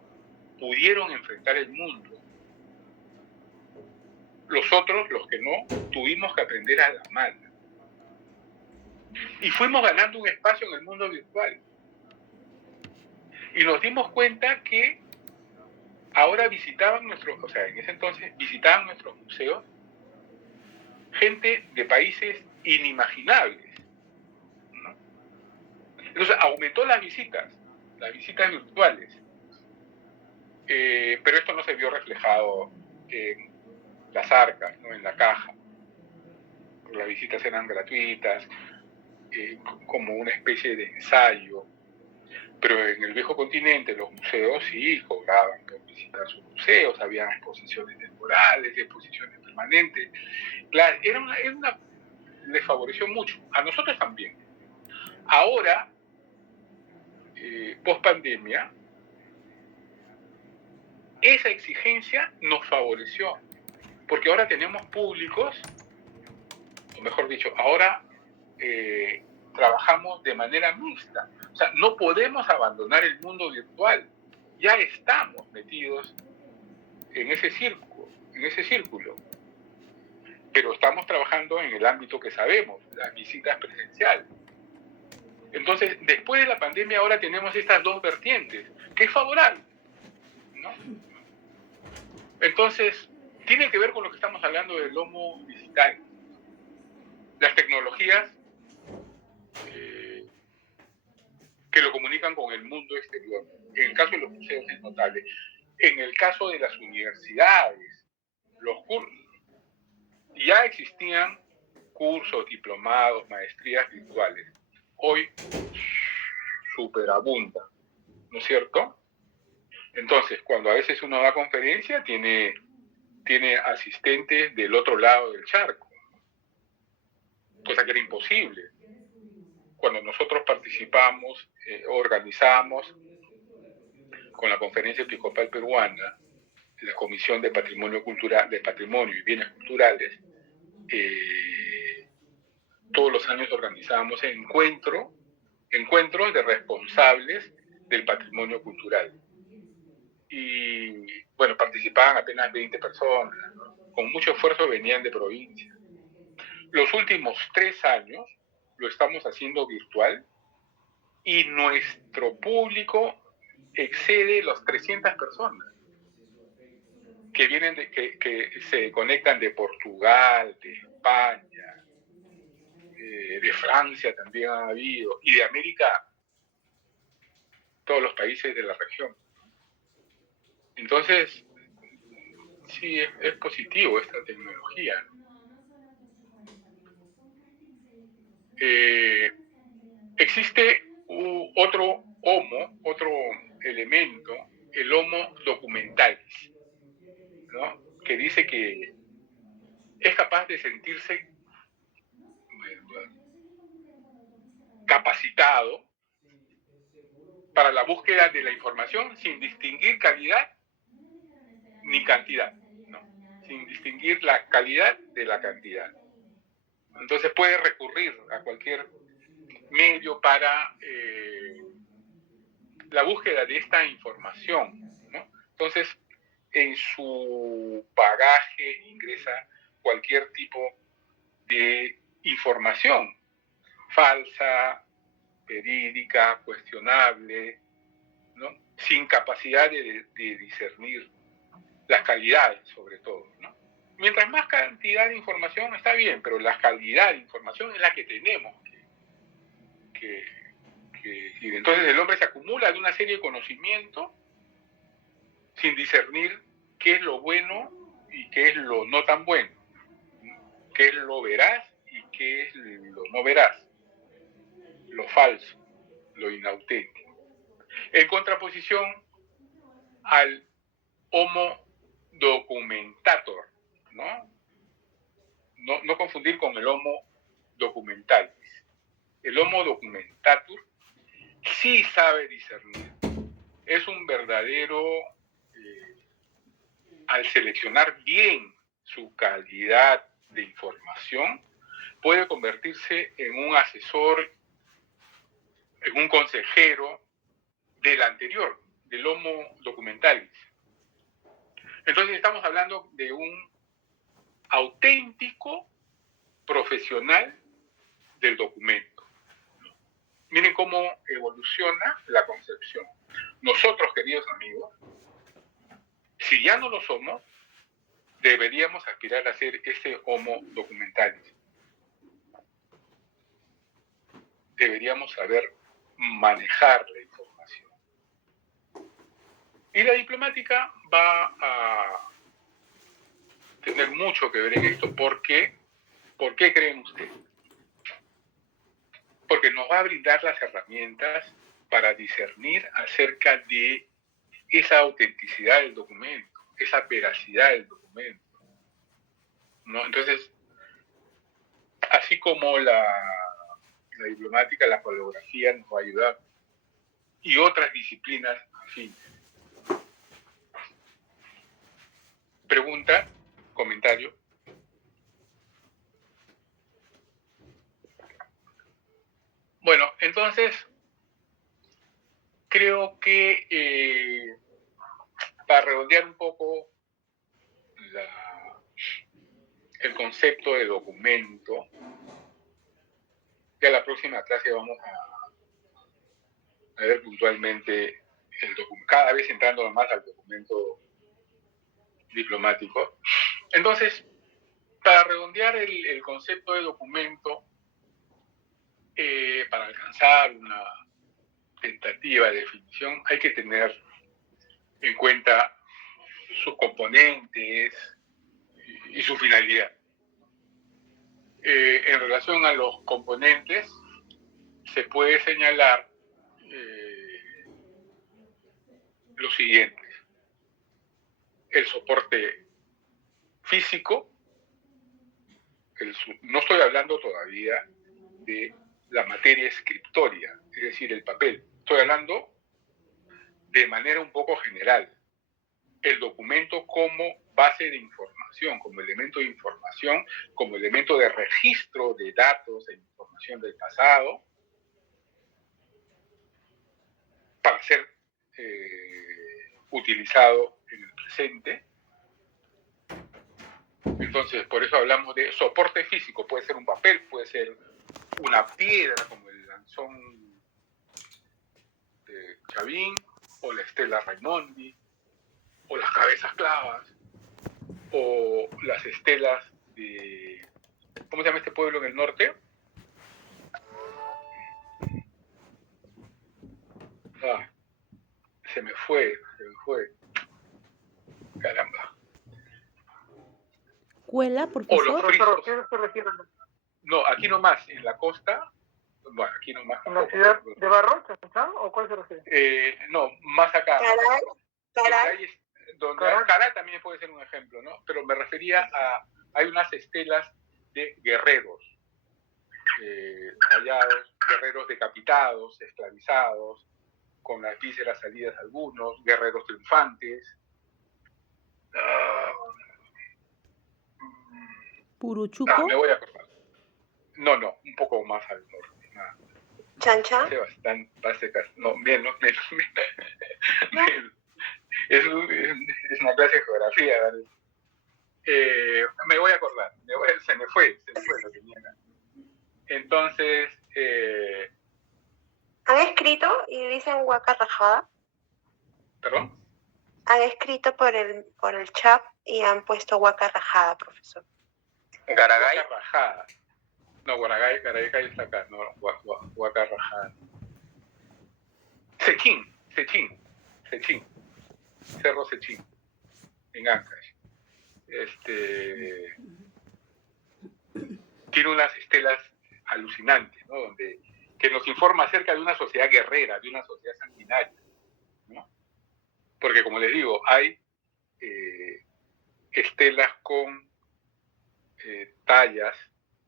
pudieron enfrentar el mundo. Los otros, los que no, tuvimos que aprender a la mala. Y fuimos ganando un espacio en el mundo virtual. Y nos dimos cuenta que ahora en ese entonces visitaban nuestros museos gente de países inimaginables, ¿no? Entonces aumentó las visitas virtuales. Pero esto no se vio reflejado en las arcas, ¿no? En la caja. Las visitas eran gratuitas, como una especie de ensayo. Pero en el viejo continente los museos sí cobraban por visitar sus museos, había exposiciones temporales, exposiciones permanentes. Claro, les favoreció mucho, a nosotros también. Ahora, post pandemia, esa exigencia nos favoreció, porque ahora tenemos públicos, o mejor dicho, ahora trabajamos de manera mixta. O sea, no podemos abandonar el mundo virtual. Ya estamos metidos en ese círculo. Pero estamos trabajando en el ámbito que sabemos, las visitas presenciales. Entonces, después de la pandemia ahora tenemos estas dos vertientes, que es favorable, ¿no? Entonces, tiene que ver con lo que estamos hablando del Homo digital. Las tecnologías que lo comunican con el mundo exterior. En el caso de los museos es notable. En el caso de las universidades, los cursos, ya existían cursos, diplomados, maestrías virtuales. Hoy superabunda, ¿no es cierto? Entonces, cuando a veces uno da conferencia, tiene asistentes del otro lado del charco, cosa que era imposible. Cuando nosotros participamos, organizamos con la Conferencia Episcopal Peruana, la Comisión de Patrimonio y Bienes Culturales, todos los años organizábamos encuentros de responsables del patrimonio cultural. Y bueno, participaban apenas 20 personas, ¿no? Con mucho esfuerzo venían de provincias. Los últimos 3 años lo estamos haciendo virtual y nuestro público excede las 300 personas que vienen que se conectan de Portugal, de España, de Francia también ha habido, y de América, todos los países de la región. Entonces, sí, es positivo esta tecnología, ¿no? Existe otro elemento, el Homo documentalis, ¿no? Que dice que es capaz de sentirse capacitado para la búsqueda de la información sin distinguir calidad ni cantidad, ¿no? Sin distinguir la calidad de la cantidad. Entonces puede recurrir a cualquier medio para la búsqueda de esta información, ¿no? Entonces, en su bagaje ingresa cualquier tipo de información falsa, verídica, cuestionable, ¿no? Sin capacidad de discernir las calidades, sobre todo, ¿no? Mientras más cantidad de información está bien, pero la calidad de información es la que tenemos que y entonces el hombre se acumula de una serie de conocimientos sin discernir qué es lo bueno y qué es lo no tan bueno, qué es lo veraz y qué es lo no veraz, lo falso, lo inauténtico. En contraposición al Homo documentator, ¿no? No confundir con el Homo documentalis. El Homo documentator sí sabe discernir. Es un verdadero, al seleccionar bien su calidad de información, puede convertirse en un asesor, en un consejero del anterior, del Homo documentalis. Entonces estamos hablando de un auténtico profesional del documento. Miren cómo evoluciona la concepción. Nosotros, queridos amigos, si ya no lo somos, deberíamos aspirar a ser ese Homo documentalis. Deberíamos saber manejar la información. Y la diplomática va a tener mucho que ver en esto. ¿Por qué? ¿Por qué creen ustedes? Porque nos va a brindar las herramientas para discernir acerca de esa autenticidad del documento, esa veracidad del documento, ¿no? Entonces, así como la diplomática, la paleografía nos va a ayudar, y otras disciplinas afines. Pregunta, comentario. Bueno, entonces, creo que para redondear un poco el concepto de documento, ya la próxima clase vamos a ver puntualmente el documento, cada vez entrando más al documento diplomático. Entonces, para redondear el concepto de documento, para alcanzar una tentativa de definición, hay que tener en cuenta sus componentes y su finalidad. En relación a los componentes, se puede señalar lo siguiente: el soporte físico, no estoy hablando todavía de la materia escritoria, es decir, el papel, estoy hablando de manera un poco general, el documento como base de información, como elemento de información, como elemento de registro de datos e información del pasado, para ser utilizado en el presente. Entonces, por eso hablamos de soporte físico. Puede ser un papel, puede ser una piedra como el lanzón de Chavín, o la estela Raimondi, o las cabezas clavas, o las estelas de... ¿Cómo se llama este pueblo en el norte? Se me fue. Caramba. ¿Cuela, profesor? O los frisos. ¿A qué se refiere? No, aquí nomás, en la costa. Bueno, aquí nomás. ¿En la ciudad de Barro, Chachán, o cuál se refiere? No, más acá. Caral. Caral también puede ser un ejemplo, ¿no? Pero me refería a... Hay unas estelas de guerreros hallados, guerreros decapitados, esclavizados, con las vísceras salidas algunos, guerreros triunfantes. ¿Puruchuco? Me voy a acordar. No, un poco más al norte. Chancha. No, menos. Es una clase de geografía, ¿vale? Me voy a acordar. Se me fue lo que tenía acá. Entonces... ¿Han escrito y dicen huaca rajada? ¿Perdón? Han escrito por el chat y han puesto huaca rajada, profesor. Garagay. Huaca rajada. No, Garagay está acá, no, huaca rajada. Sechín. Cerro Sechín, en Ancash. Tiene unas estelas alucinantes, ¿no? Que nos informa acerca de una sociedad guerrera, de una sociedad sanguinaria, ¿no? Porque, como les digo, hay estelas con tallas,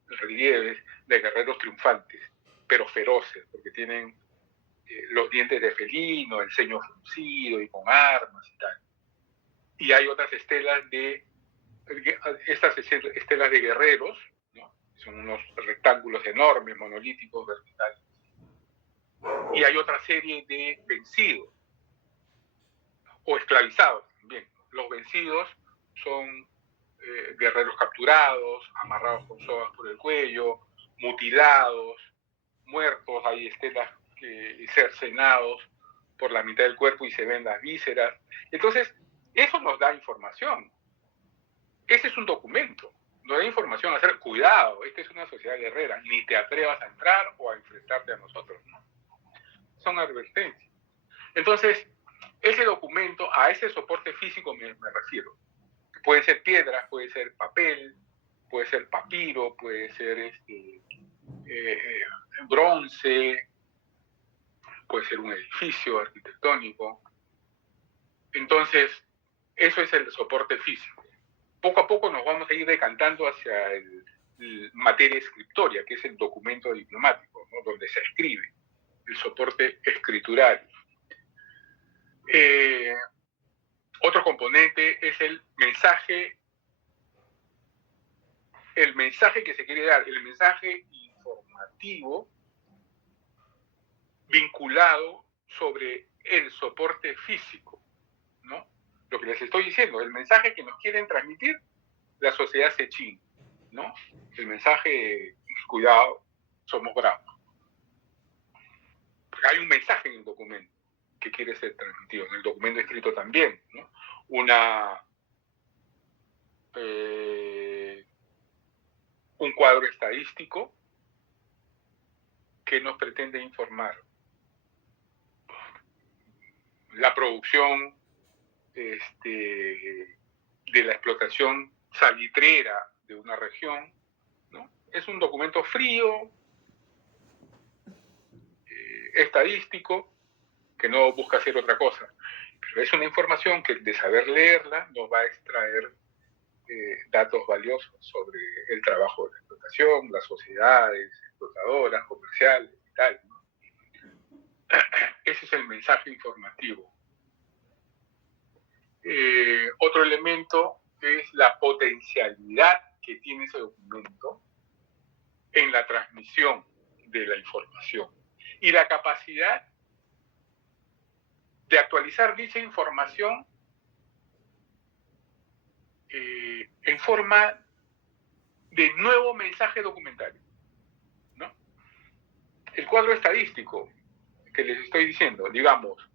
relieves de guerreros triunfantes, pero feroces, porque tienen los dientes de felino, el ceño fruncido y con armas y tal. Y hay otras estelas estas estelas de guerreros, ¿no? Son unos rectángulos enormes, monolíticos, verticales. Y hay otra serie de vencidos, o esclavizados también. Los vencidos son guerreros capturados, amarrados con sogas por el cuello, mutilados, muertos. Hay estelas cercenados por la mitad del cuerpo y se ven las vísceras. Entonces, eso nos da información. Ese es un documento. Nos da información a hacer, cuidado, esta es una sociedad guerrera, ni te atrevas a entrar o a enfrentarte a nosotros, ¿no? son advertencias. Entonces, ese documento, a ese soporte físico me refiero. Puede ser piedra, puede ser papel, puede ser papiro, puede ser bronce, puede ser un edificio arquitectónico. Entonces, eso es el soporte físico. Poco a poco nos vamos a ir decantando hacia el materia escritoria, que es el documento diplomático, ¿no? Donde se escribe, el soporte escritural. Otro componente es el mensaje que se quiere dar, el mensaje informativo vinculado sobre el soporte físico, ¿no? Lo que les estoy diciendo, el mensaje que nos quieren transmitir la sociedad sechín, ¿no? El mensaje, cuidado, somos bravos. Porque hay un mensaje en el documento que quiere ser transmitido, en el documento escrito también, ¿no? Un cuadro estadístico que nos pretende informar. La producción de la explotación salitrera de una región, ¿no? Es un documento frío, estadístico, que no busca hacer otra cosa, pero es una información que de saber leerla nos va a extraer datos valiosos sobre el trabajo de la explotación, las sociedades explotadoras, comerciales y tal, ¿no? Ese es el mensaje informativo. Otro elemento es la potencialidad que tiene ese documento en la transmisión de la información y la capacidad de actualizar dicha información en forma de nuevo mensaje documentario, ¿no? El cuadro estadístico que les estoy diciendo, digamos,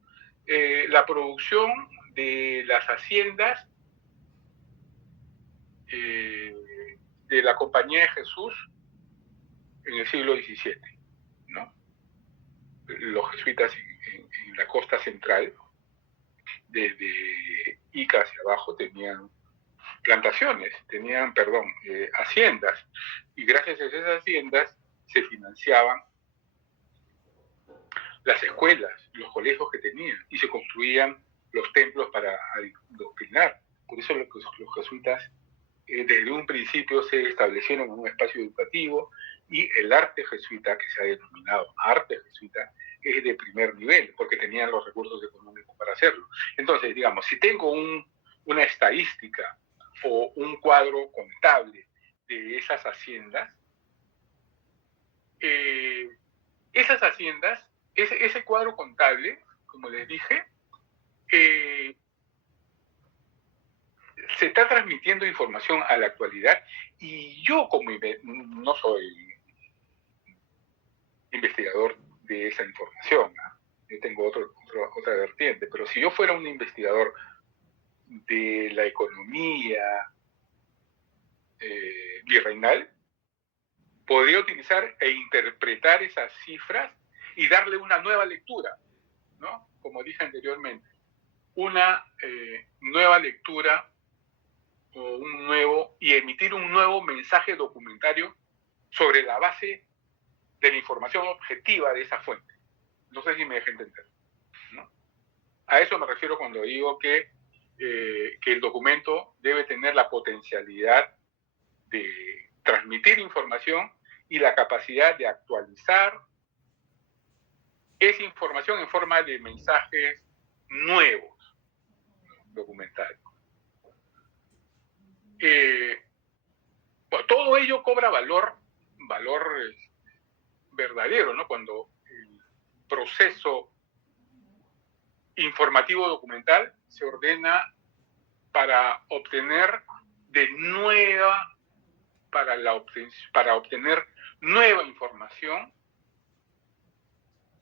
la producción de las haciendas de la Compañía de Jesús en el siglo XVII, ¿no? Los jesuitas en la costa central, desde Ica hacia abajo, tenían plantaciones, haciendas, y gracias a esas haciendas se financiaban las escuelas, los colegios que tenían, y se construían los templos para adoctrinar. Por eso los jesuitas desde un principio se establecieron en un espacio educativo, y el arte jesuita, que se ha denominado arte jesuita, es de primer nivel, porque tenían los recursos económicos para hacerlo. Entonces, digamos, si tengo una estadística o un cuadro contable de esas haciendas, ese cuadro contable, como les dije, se está transmitiendo información a la actualidad, y yo como no soy investigador de esa información, ¿no? Yo tengo otra vertiente, pero si yo fuera un investigador de la economía virreinal, podría utilizar e interpretar esas cifras y darle una nueva lectura, ¿no? Como dije anteriormente, una nueva lectura y emitir un nuevo mensaje documentario sobre la base de la información objetiva de esa fuente. No sé si me dejé entender, ¿no? A eso me refiero cuando digo que el documento debe tener la potencialidad de transmitir información y la capacidad de actualizar esa información en forma de mensajes nuevos, documentales. Bueno, todo ello cobra valor verdadero, ¿no? Cuando el proceso informativo documental se ordena para obtener para obtener nueva información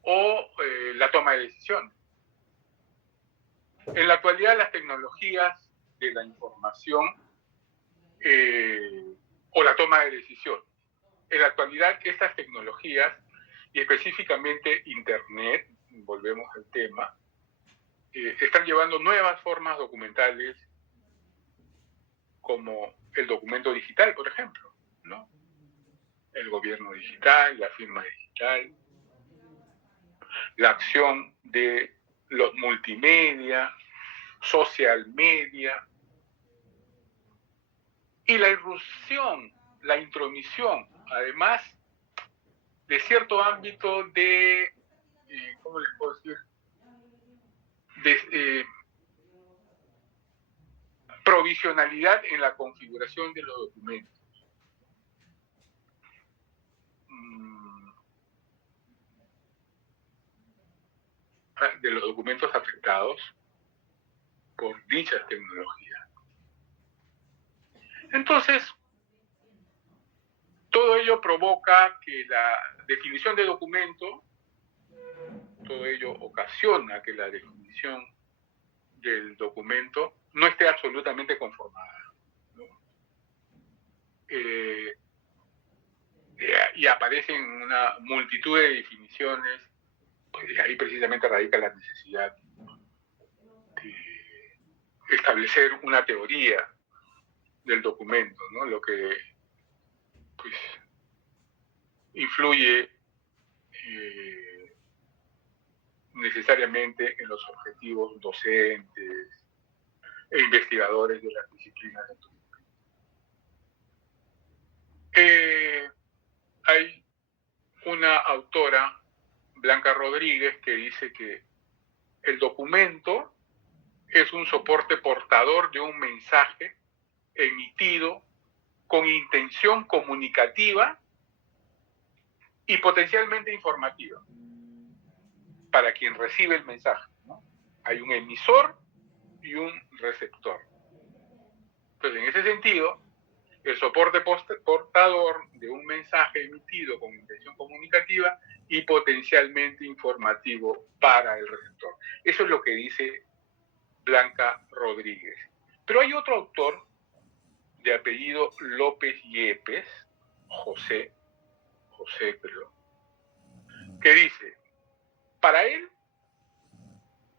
o la toma de decisiones. En la actualidad, las tecnologías de la información o la toma de decisiones. En la actualidad, estas tecnologías, y específicamente Internet, volvemos al tema, están llevando nuevas formas documentales como el documento digital, por ejemplo, ¿no? El gobierno digital, la firma digital, la acción de los multimedia, social media, y la irrupción, la intromisión, además de cierto ámbito de, ¿cómo les puedo decir? De provisionalidad en la configuración de los documentos. De los documentos afectados por dichas tecnologías. Entonces, todo ello provoca que la definición de documento, todo ello ocasiona que la definición del documento no esté absolutamente conformada, ¿no? Y aparecen una multitud de definiciones, pues ahí precisamente radica la necesidad de establecer una teoría del documento, ¿no? Lo que pues influye necesariamente en los objetivos docentes e investigadores de las disciplinas del documento. Hay una autora, Blanca Rodríguez, que dice que el documento es un soporte portador de un mensaje emitido con intención comunicativa y potencialmente informativa para quien recibe el mensaje, ¿no? Hay un emisor y un receptor. Entonces, en ese sentido, el soporte portador de un mensaje emitido con intención comunicativa y potencialmente informativo para el receptor. Eso es lo que dice Blanca Rodríguez. Pero hay otro autor de apellido López Yepes, José creo, que dice, para él,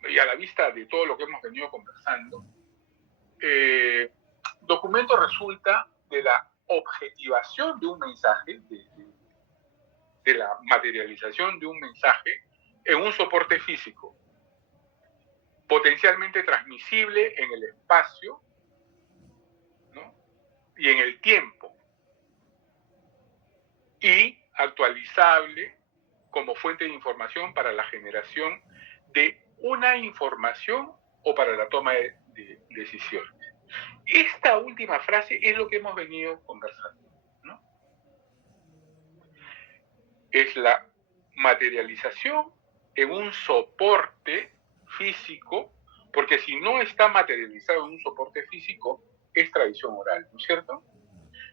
y a la vista de todo lo que hemos venido conversando, documento resulta de la objetivación de un mensaje, de la materialización de un mensaje en un soporte físico, potencialmente transmisible en el espacio, ¿no? Y en el tiempo, y actualizable como fuente de información para la generación de una información o para la toma de decisiones. Esta última frase es lo que hemos venido conversando, ¿no? Es la materialización en un soporte físico, porque si no está materializado en un soporte físico, es tradición oral, ¿no es cierto?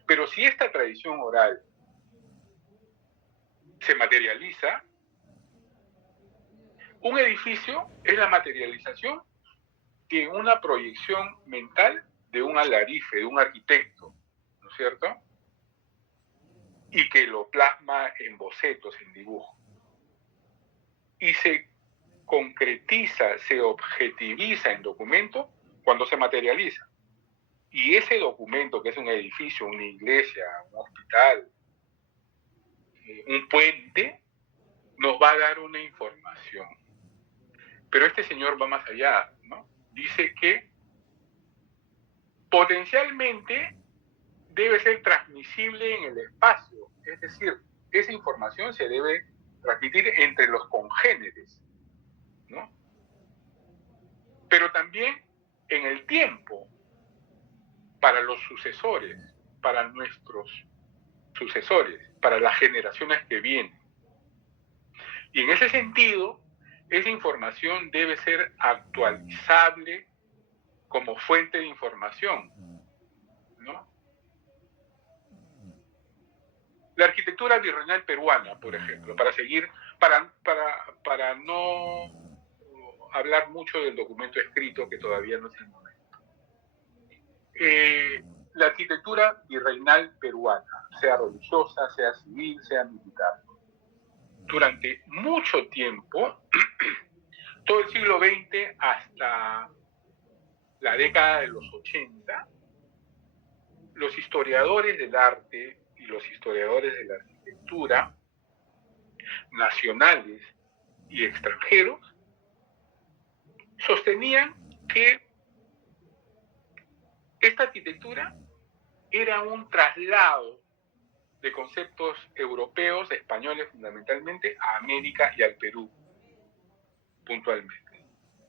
Pero si esta tradición oral se materializa, un edificio es la materialización de una proyección mental de un alarife, de un arquitecto, ¿no es cierto? Y que lo plasma en bocetos, en dibujo. Y se concretiza, se objetiviza en documento cuando se materializa. Y ese documento, que es un edificio, una iglesia, un hospital, un puente, nos va a dar una información. Pero este señor va más allá, ¿no? Dice que potencialmente debe ser transmisible en el espacio, es decir, esa información se debe transmitir entre los congéneres, ¿no? Pero también en el tiempo, para los sucesores, para nuestros sucesores, para las generaciones que vienen. Y en ese sentido, esa información debe ser actualizable como fuente de información, ¿no? La arquitectura virreinal peruana, por ejemplo, para no hablar mucho del documento escrito, que todavía no es el momento. La arquitectura virreinal peruana, sea religiosa, sea civil, sea militar, durante mucho tiempo Todo el siglo XX hasta la década de los 80, los historiadores del arte y los historiadores de la arquitectura, nacionales y extranjeros, sostenían que esta arquitectura era un traslado de conceptos europeos, españoles fundamentalmente, a América y al Perú, puntualmente,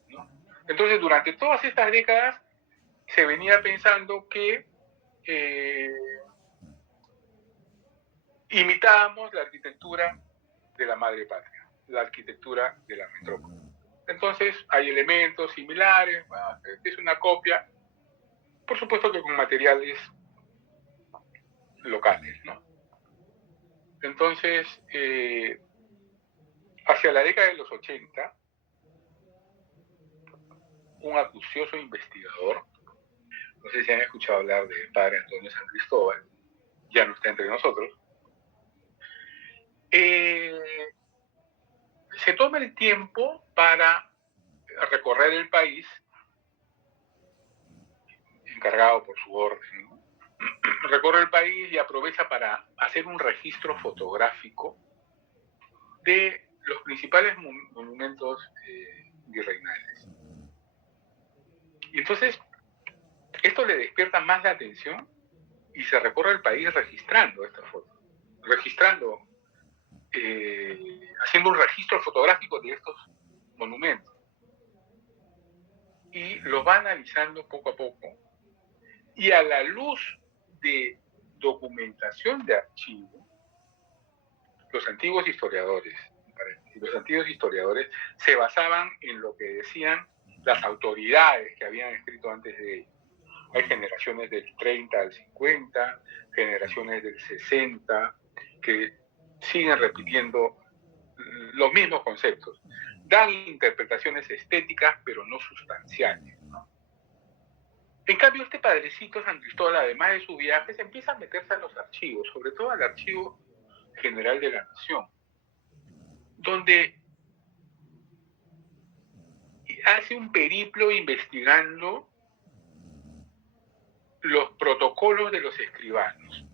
¿no? Entonces, durante todas estas décadas se venía pensando que imitábamos la arquitectura de la madre patria, la arquitectura de la metrópoli. Entonces, hay elementos similares, es una copia, por supuesto que con materiales locales, ¿no? Entonces, hacia la década de los 80, un acucioso investigador, no sé si han escuchado hablar del padre Antonio San Cristóbal, ya no está entre nosotros, se toma el tiempo para recorrer el país, encargado por su orden, ¿no? Recorre el país y aprovecha para hacer un registro fotográfico de los principales monumentos virreinales. Y entonces, esto le despierta más la atención y se recorre el país registrando estas fotos, haciendo un registro fotográfico de estos monumentos. Y los va analizando poco a poco, y a la luz de documentación de archivo, los antiguos historiadores se basaban en lo que decían las autoridades que habían escrito antes de ellos. Hay generaciones del 30 al 50, generaciones del 60, que siguen repitiendo los mismos conceptos. Dan interpretaciones estéticas, pero no sustanciales, ¿no? En cambio, este padrecito San Cristóbal, además de sus viajes, empieza a meterse a los archivos, sobre todo al Archivo General de la Nación, donde hace un periplo investigando los protocolos de los escribanos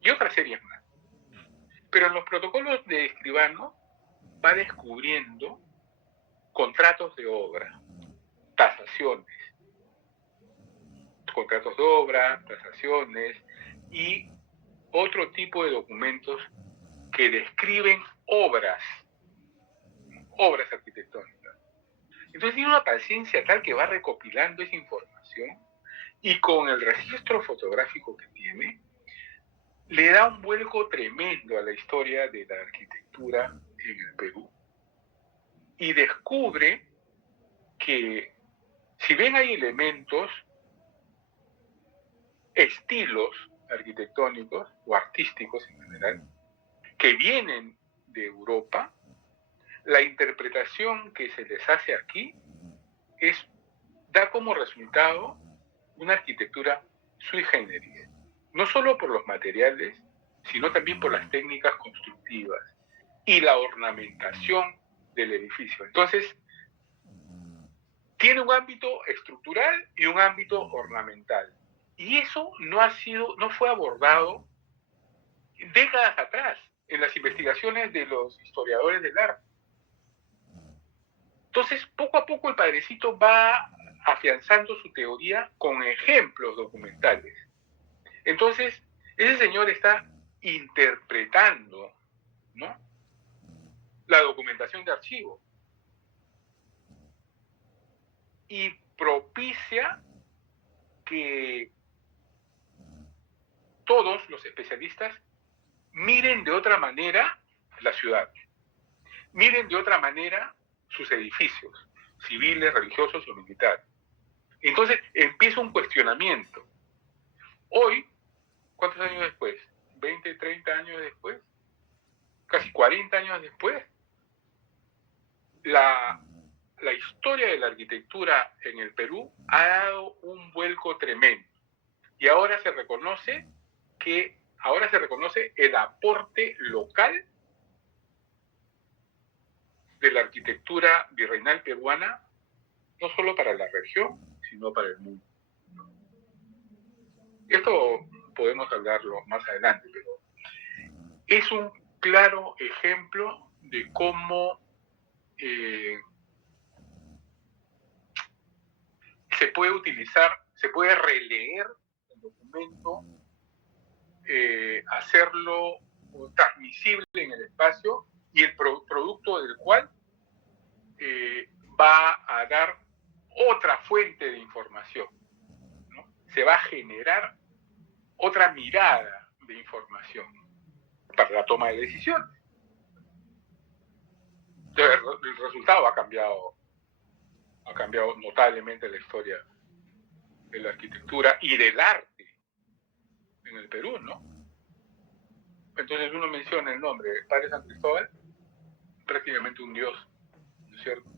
y otras series más. Pero en los protocolos de escribano va descubriendo contratos de obra, tasaciones, contratos de obra, tasaciones y otro tipo de documentos que describen obras arquitectónicas. Entonces tiene una paciencia tal que va recopilando esa información y con el registro fotográfico que tiene, le da un vuelco tremendo a la historia de la arquitectura en el Perú y descubre que, si bien hay elementos, estilos arquitectónicos o artísticos en general, que vienen de Europa, la interpretación que se les hace aquí da como resultado una arquitectura sui generis, no solo por los materiales, sino también por las técnicas constructivas y la ornamentación del edificio. Entonces, tiene un ámbito estructural y un ámbito ornamental. Y eso no fue abordado décadas atrás en las investigaciones de los historiadores del arte. Entonces, poco a poco el padrecito va afianzando su teoría con ejemplos documentales. Entonces, ese señor está interpretando, ¿no?, la documentación de archivo y propicia que todos los especialistas miren de otra manera la ciudad, miren de otra manera sus edificios, civiles, religiosos o militares. Entonces empieza un cuestionamiento. Hoy, ¿cuántos años después? 20, 30 años después, casi 40 años después, la historia de la arquitectura en el Perú ha dado un vuelco tremendo. Y ahora se reconoce el aporte local de la arquitectura virreinal peruana, no solo para la región, sino para el mundo. Esto podemos hablarlo más adelante, pero es un claro ejemplo de cómo se puede utilizar, se puede releer el documento, hacerlo transmisible en el espacio y el producto del cual va a dar otra fuente de información, ¿no? Se va a generar otra mirada de información para la toma de decisiones. El resultado ha cambiado notablemente la historia de la arquitectura y del arte en el Perú, ¿no? Entonces uno menciona el nombre de Padre San Cristóbal, prácticamente un dios, ¿no es cierto?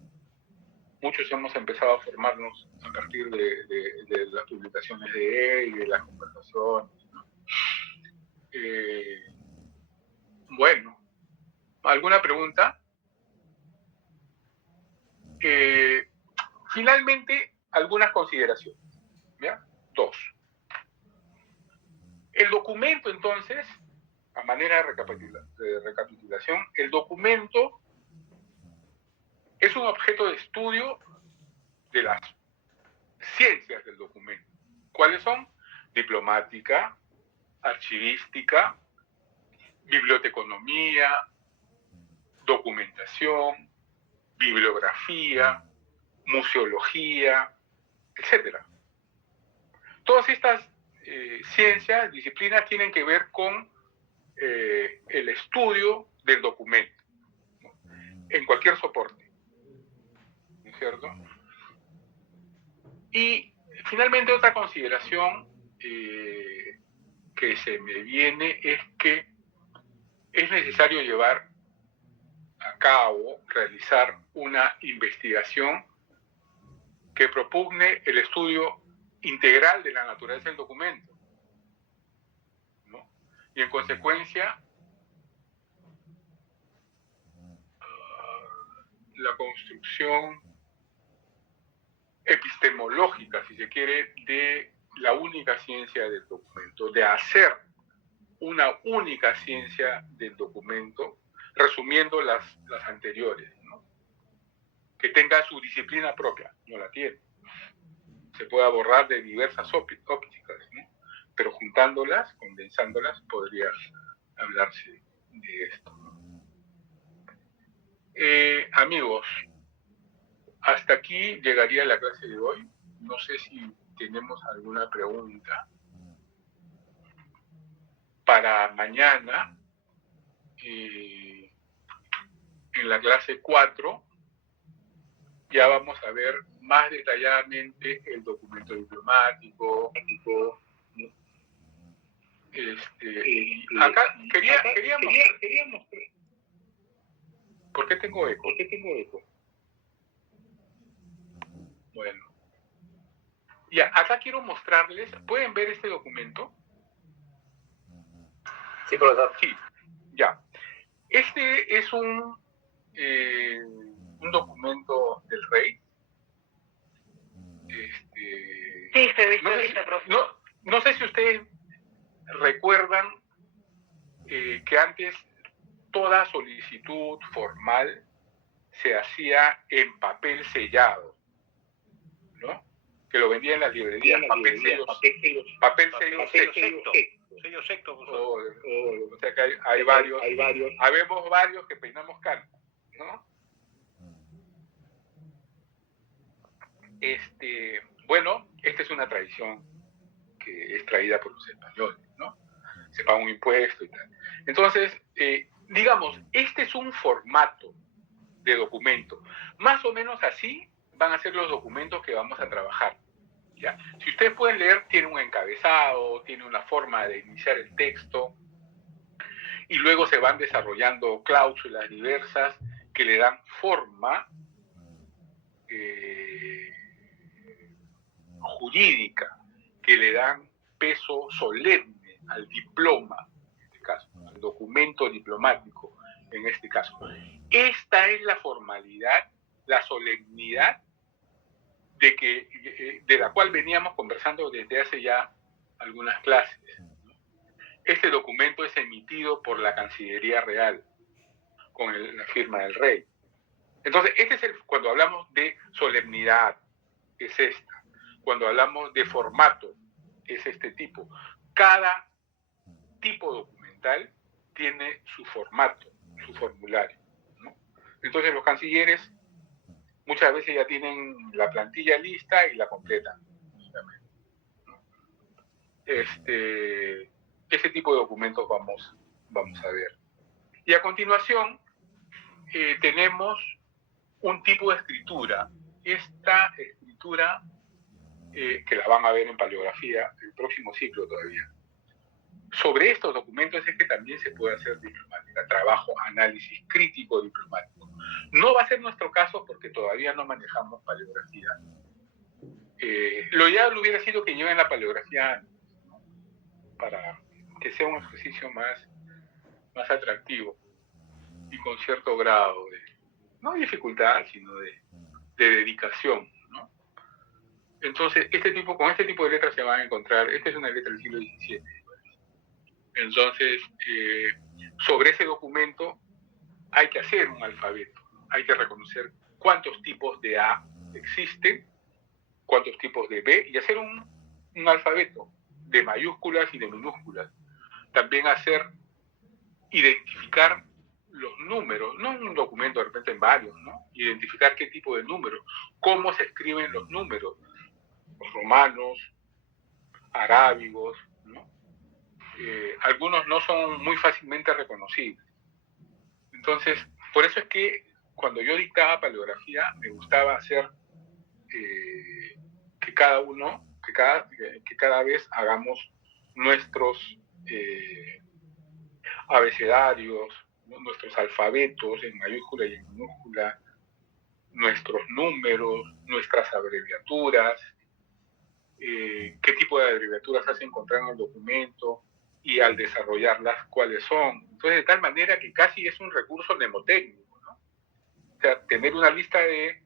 Muchos hemos empezado a formarnos a partir de las publicaciones de él y de las conversaciones, ¿no? Bueno, ¿alguna pregunta? Finalmente, algunas consideraciones, ¿ya? 2. El documento, entonces, a manera de recapitulación, el documento es un objeto de estudio de las ciencias del documento. ¿Cuáles son? Diplomática, archivística, biblioteconomía, documentación, bibliografía, museología, etc. Todas estas ciencias, disciplinas, tienen que ver con el estudio del documento, ¿no? En cualquier soporte, ¿no es cierto? Y finalmente otra consideración que se me viene es que es necesario llevar a cabo, realizar una investigación que propugne el estudio integral de la naturaleza del documento, ¿no? Y en consecuencia, la construcción epistemológica, si se quiere, de la única ciencia del documento, de hacer una única ciencia del documento, resumiendo las anteriores, ¿no? Que tenga su disciplina propia, no la tiene. Se puede abordar de diversas ópticas, ¿no? Pero juntándolas, condensándolas, podría hablarse de esto, ¿no? Amigos, hasta aquí llegaría la clase de hoy. No sé si tenemos alguna pregunta. Para mañana, en la clase 4, ya vamos a ver más detalladamente el documento diplomático. Acá queríamos. ¿Por qué tengo eco? Bueno. Ya, acá quiero mostrarles. ¿Pueden ver este documento? Sí, profesor. Sí, ya. Este es un documento del rey. Sí, se visualiza, profe. No sé si ustedes recuerdan que antes toda solicitud formal se hacía en papel sellado, ¿no? Que lo vendían en las librerías, papel sello secto, profesor. O sea que hay varios, habemos varios que peinamos canas, ¿no? Bueno, esta es una tradición que es traída por los españoles, ¿no? Se paga un impuesto y tal. Entonces, digamos, este es un formato de documento. Más o menos así van a ser los documentos que vamos a trabajar, ¿ya? Si ustedes pueden leer, tiene un encabezado, tiene una forma de iniciar el texto, y luego se van desarrollando cláusulas diversas que le dan forma jurídica, que le dan peso solemne al diploma, en este caso, al documento diplomático, en este caso. Esta es la formalidad, la solemnidad de la cual veníamos conversando desde hace ya algunas clases. Este documento es emitido por la Cancillería Real con la firma del rey. Entonces, cuando hablamos de solemnidad, es esta. Cuando hablamos de formato, es este tipo. Cada tipo documental tiene su formato, su formulario, ¿no? Entonces, los cancilleres muchas veces ya tienen la plantilla lista y la completan. Ese tipo de documentos vamos a ver. Y a continuación tenemos un tipo de escritura. Esta escritura, que la van a ver en paleografía el próximo ciclo todavía. Sobre estos documentos es que también se puede hacer diplomática, trabajo, análisis crítico diplomático. No va a ser nuestro caso porque todavía no manejamos paleografía. Lo ideal hubiera sido que lleven la paleografía, ¿no?, para que sea un ejercicio más atractivo y con cierto grado de, no de dificultad, sino de dedicación, ¿no? Entonces, con este tipo de letras se van a encontrar. Esta es una letra del siglo XVII. Entonces, sobre ese documento hay que hacer un alfabeto, ¿no? Hay que reconocer cuántos tipos de A existen, cuántos tipos de B, y hacer un alfabeto de mayúsculas y de minúsculas. También identificar los números, no en un documento, de repente en varios, ¿no? Identificar qué tipo de números, cómo se escriben los números, los romanos, arábigos, ¿no? Algunos no son muy fácilmente reconocibles. Entonces, por eso es que cuando yo dictaba paleografía, me gustaba hacer que cada vez hagamos nuestros abecedarios, ¿no?, nuestros alfabetos en mayúscula y en minúscula, nuestros números, nuestras abreviaturas, qué tipo de abreviaturas has encontrado en el documento y al desarrollarlas cuáles son. Entonces, de tal manera que casi es un recurso mnemotécnico, ¿no? O sea, tener una lista de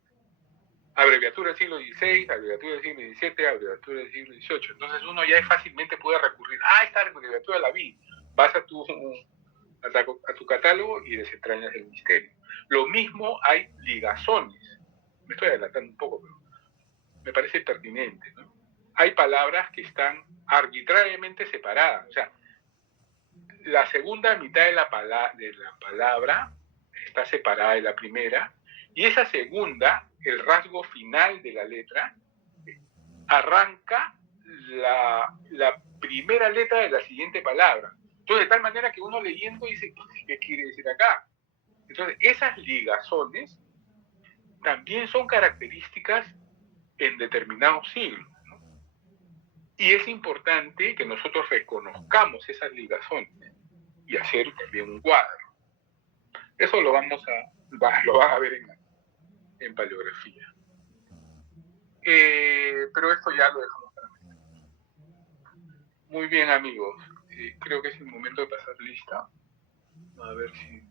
abreviaturas del siglo XVI, abreviaturas del siglo XVII, abreviaturas del siglo XVIII. Entonces uno ya fácilmente puede recurrir, esta abreviatura la vi, vas a tu catálogo y desentrañas el misterio. Lo mismo hay ligazones. Me estoy adelantando un poco, pero me parece pertinente, ¿no? Hay palabras que están arbitrariamente separadas. O sea, la segunda mitad de la palabra está separada de la primera, y esa segunda, el rasgo final de la letra, arranca la primera letra de la siguiente palabra. Entonces, de tal manera que uno leyendo dice, ¿qué quiere decir acá? Entonces, esas ligazones también son características en determinados siglos, ¿no? Y es importante que nosotros reconozcamos esas ligazones y hacer también un cuadro. Eso lo van a ver en paleografía. Pero esto ya lo dejamos para mañana. Muy bien, amigos. Creo que es el momento de pasar lista. A ver si...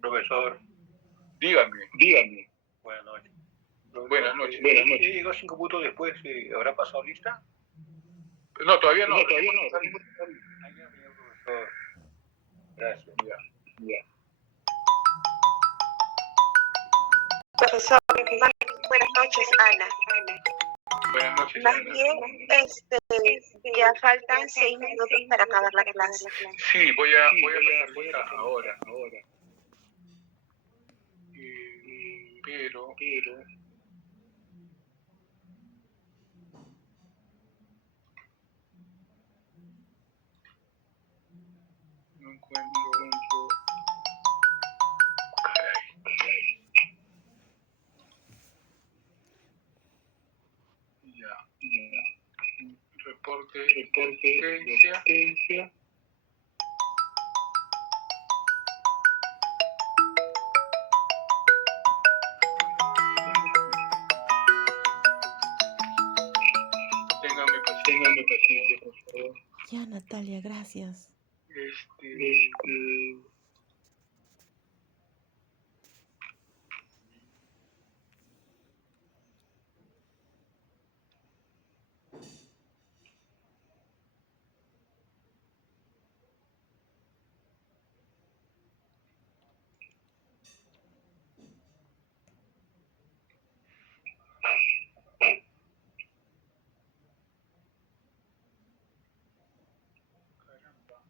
Profesor, Dígame. buenas noches. Buenas noches. Llegó 5 minutos después, ¿habrá pasado lista? No, todavía no. Profesor, gracias. Ya. Profesor, buenas noches, Ana. Buenas noches. Más bien, ya faltan 6 minutos para acabar la clase. Sí, voy a pasar lista ahora. Pero no encuentro. Caray. Ya. Reporte de asistencia. ténganme paciencia, por favor. Ya, Natalia, gracias.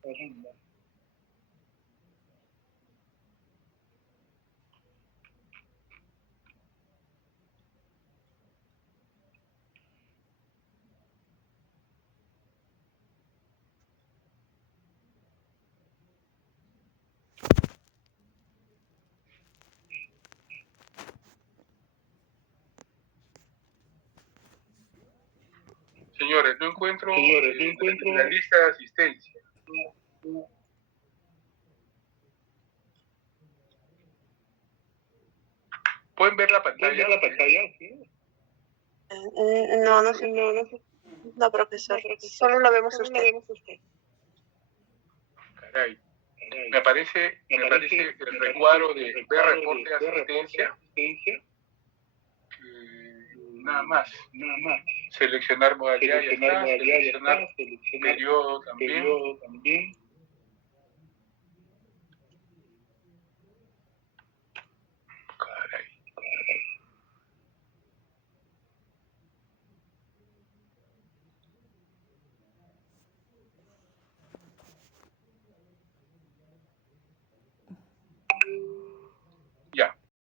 Caramba. Señores, no encuentro la lista de asistencia. ¿Pueden ver la pantalla? ¿Sí? No, no sé. No, profesor. Solo lo vemos usted. Caray. Me aparece el recuadro de reporte de asistencia. Nada más. Seleccionar modalidad ya está. Seleccionar periodo también.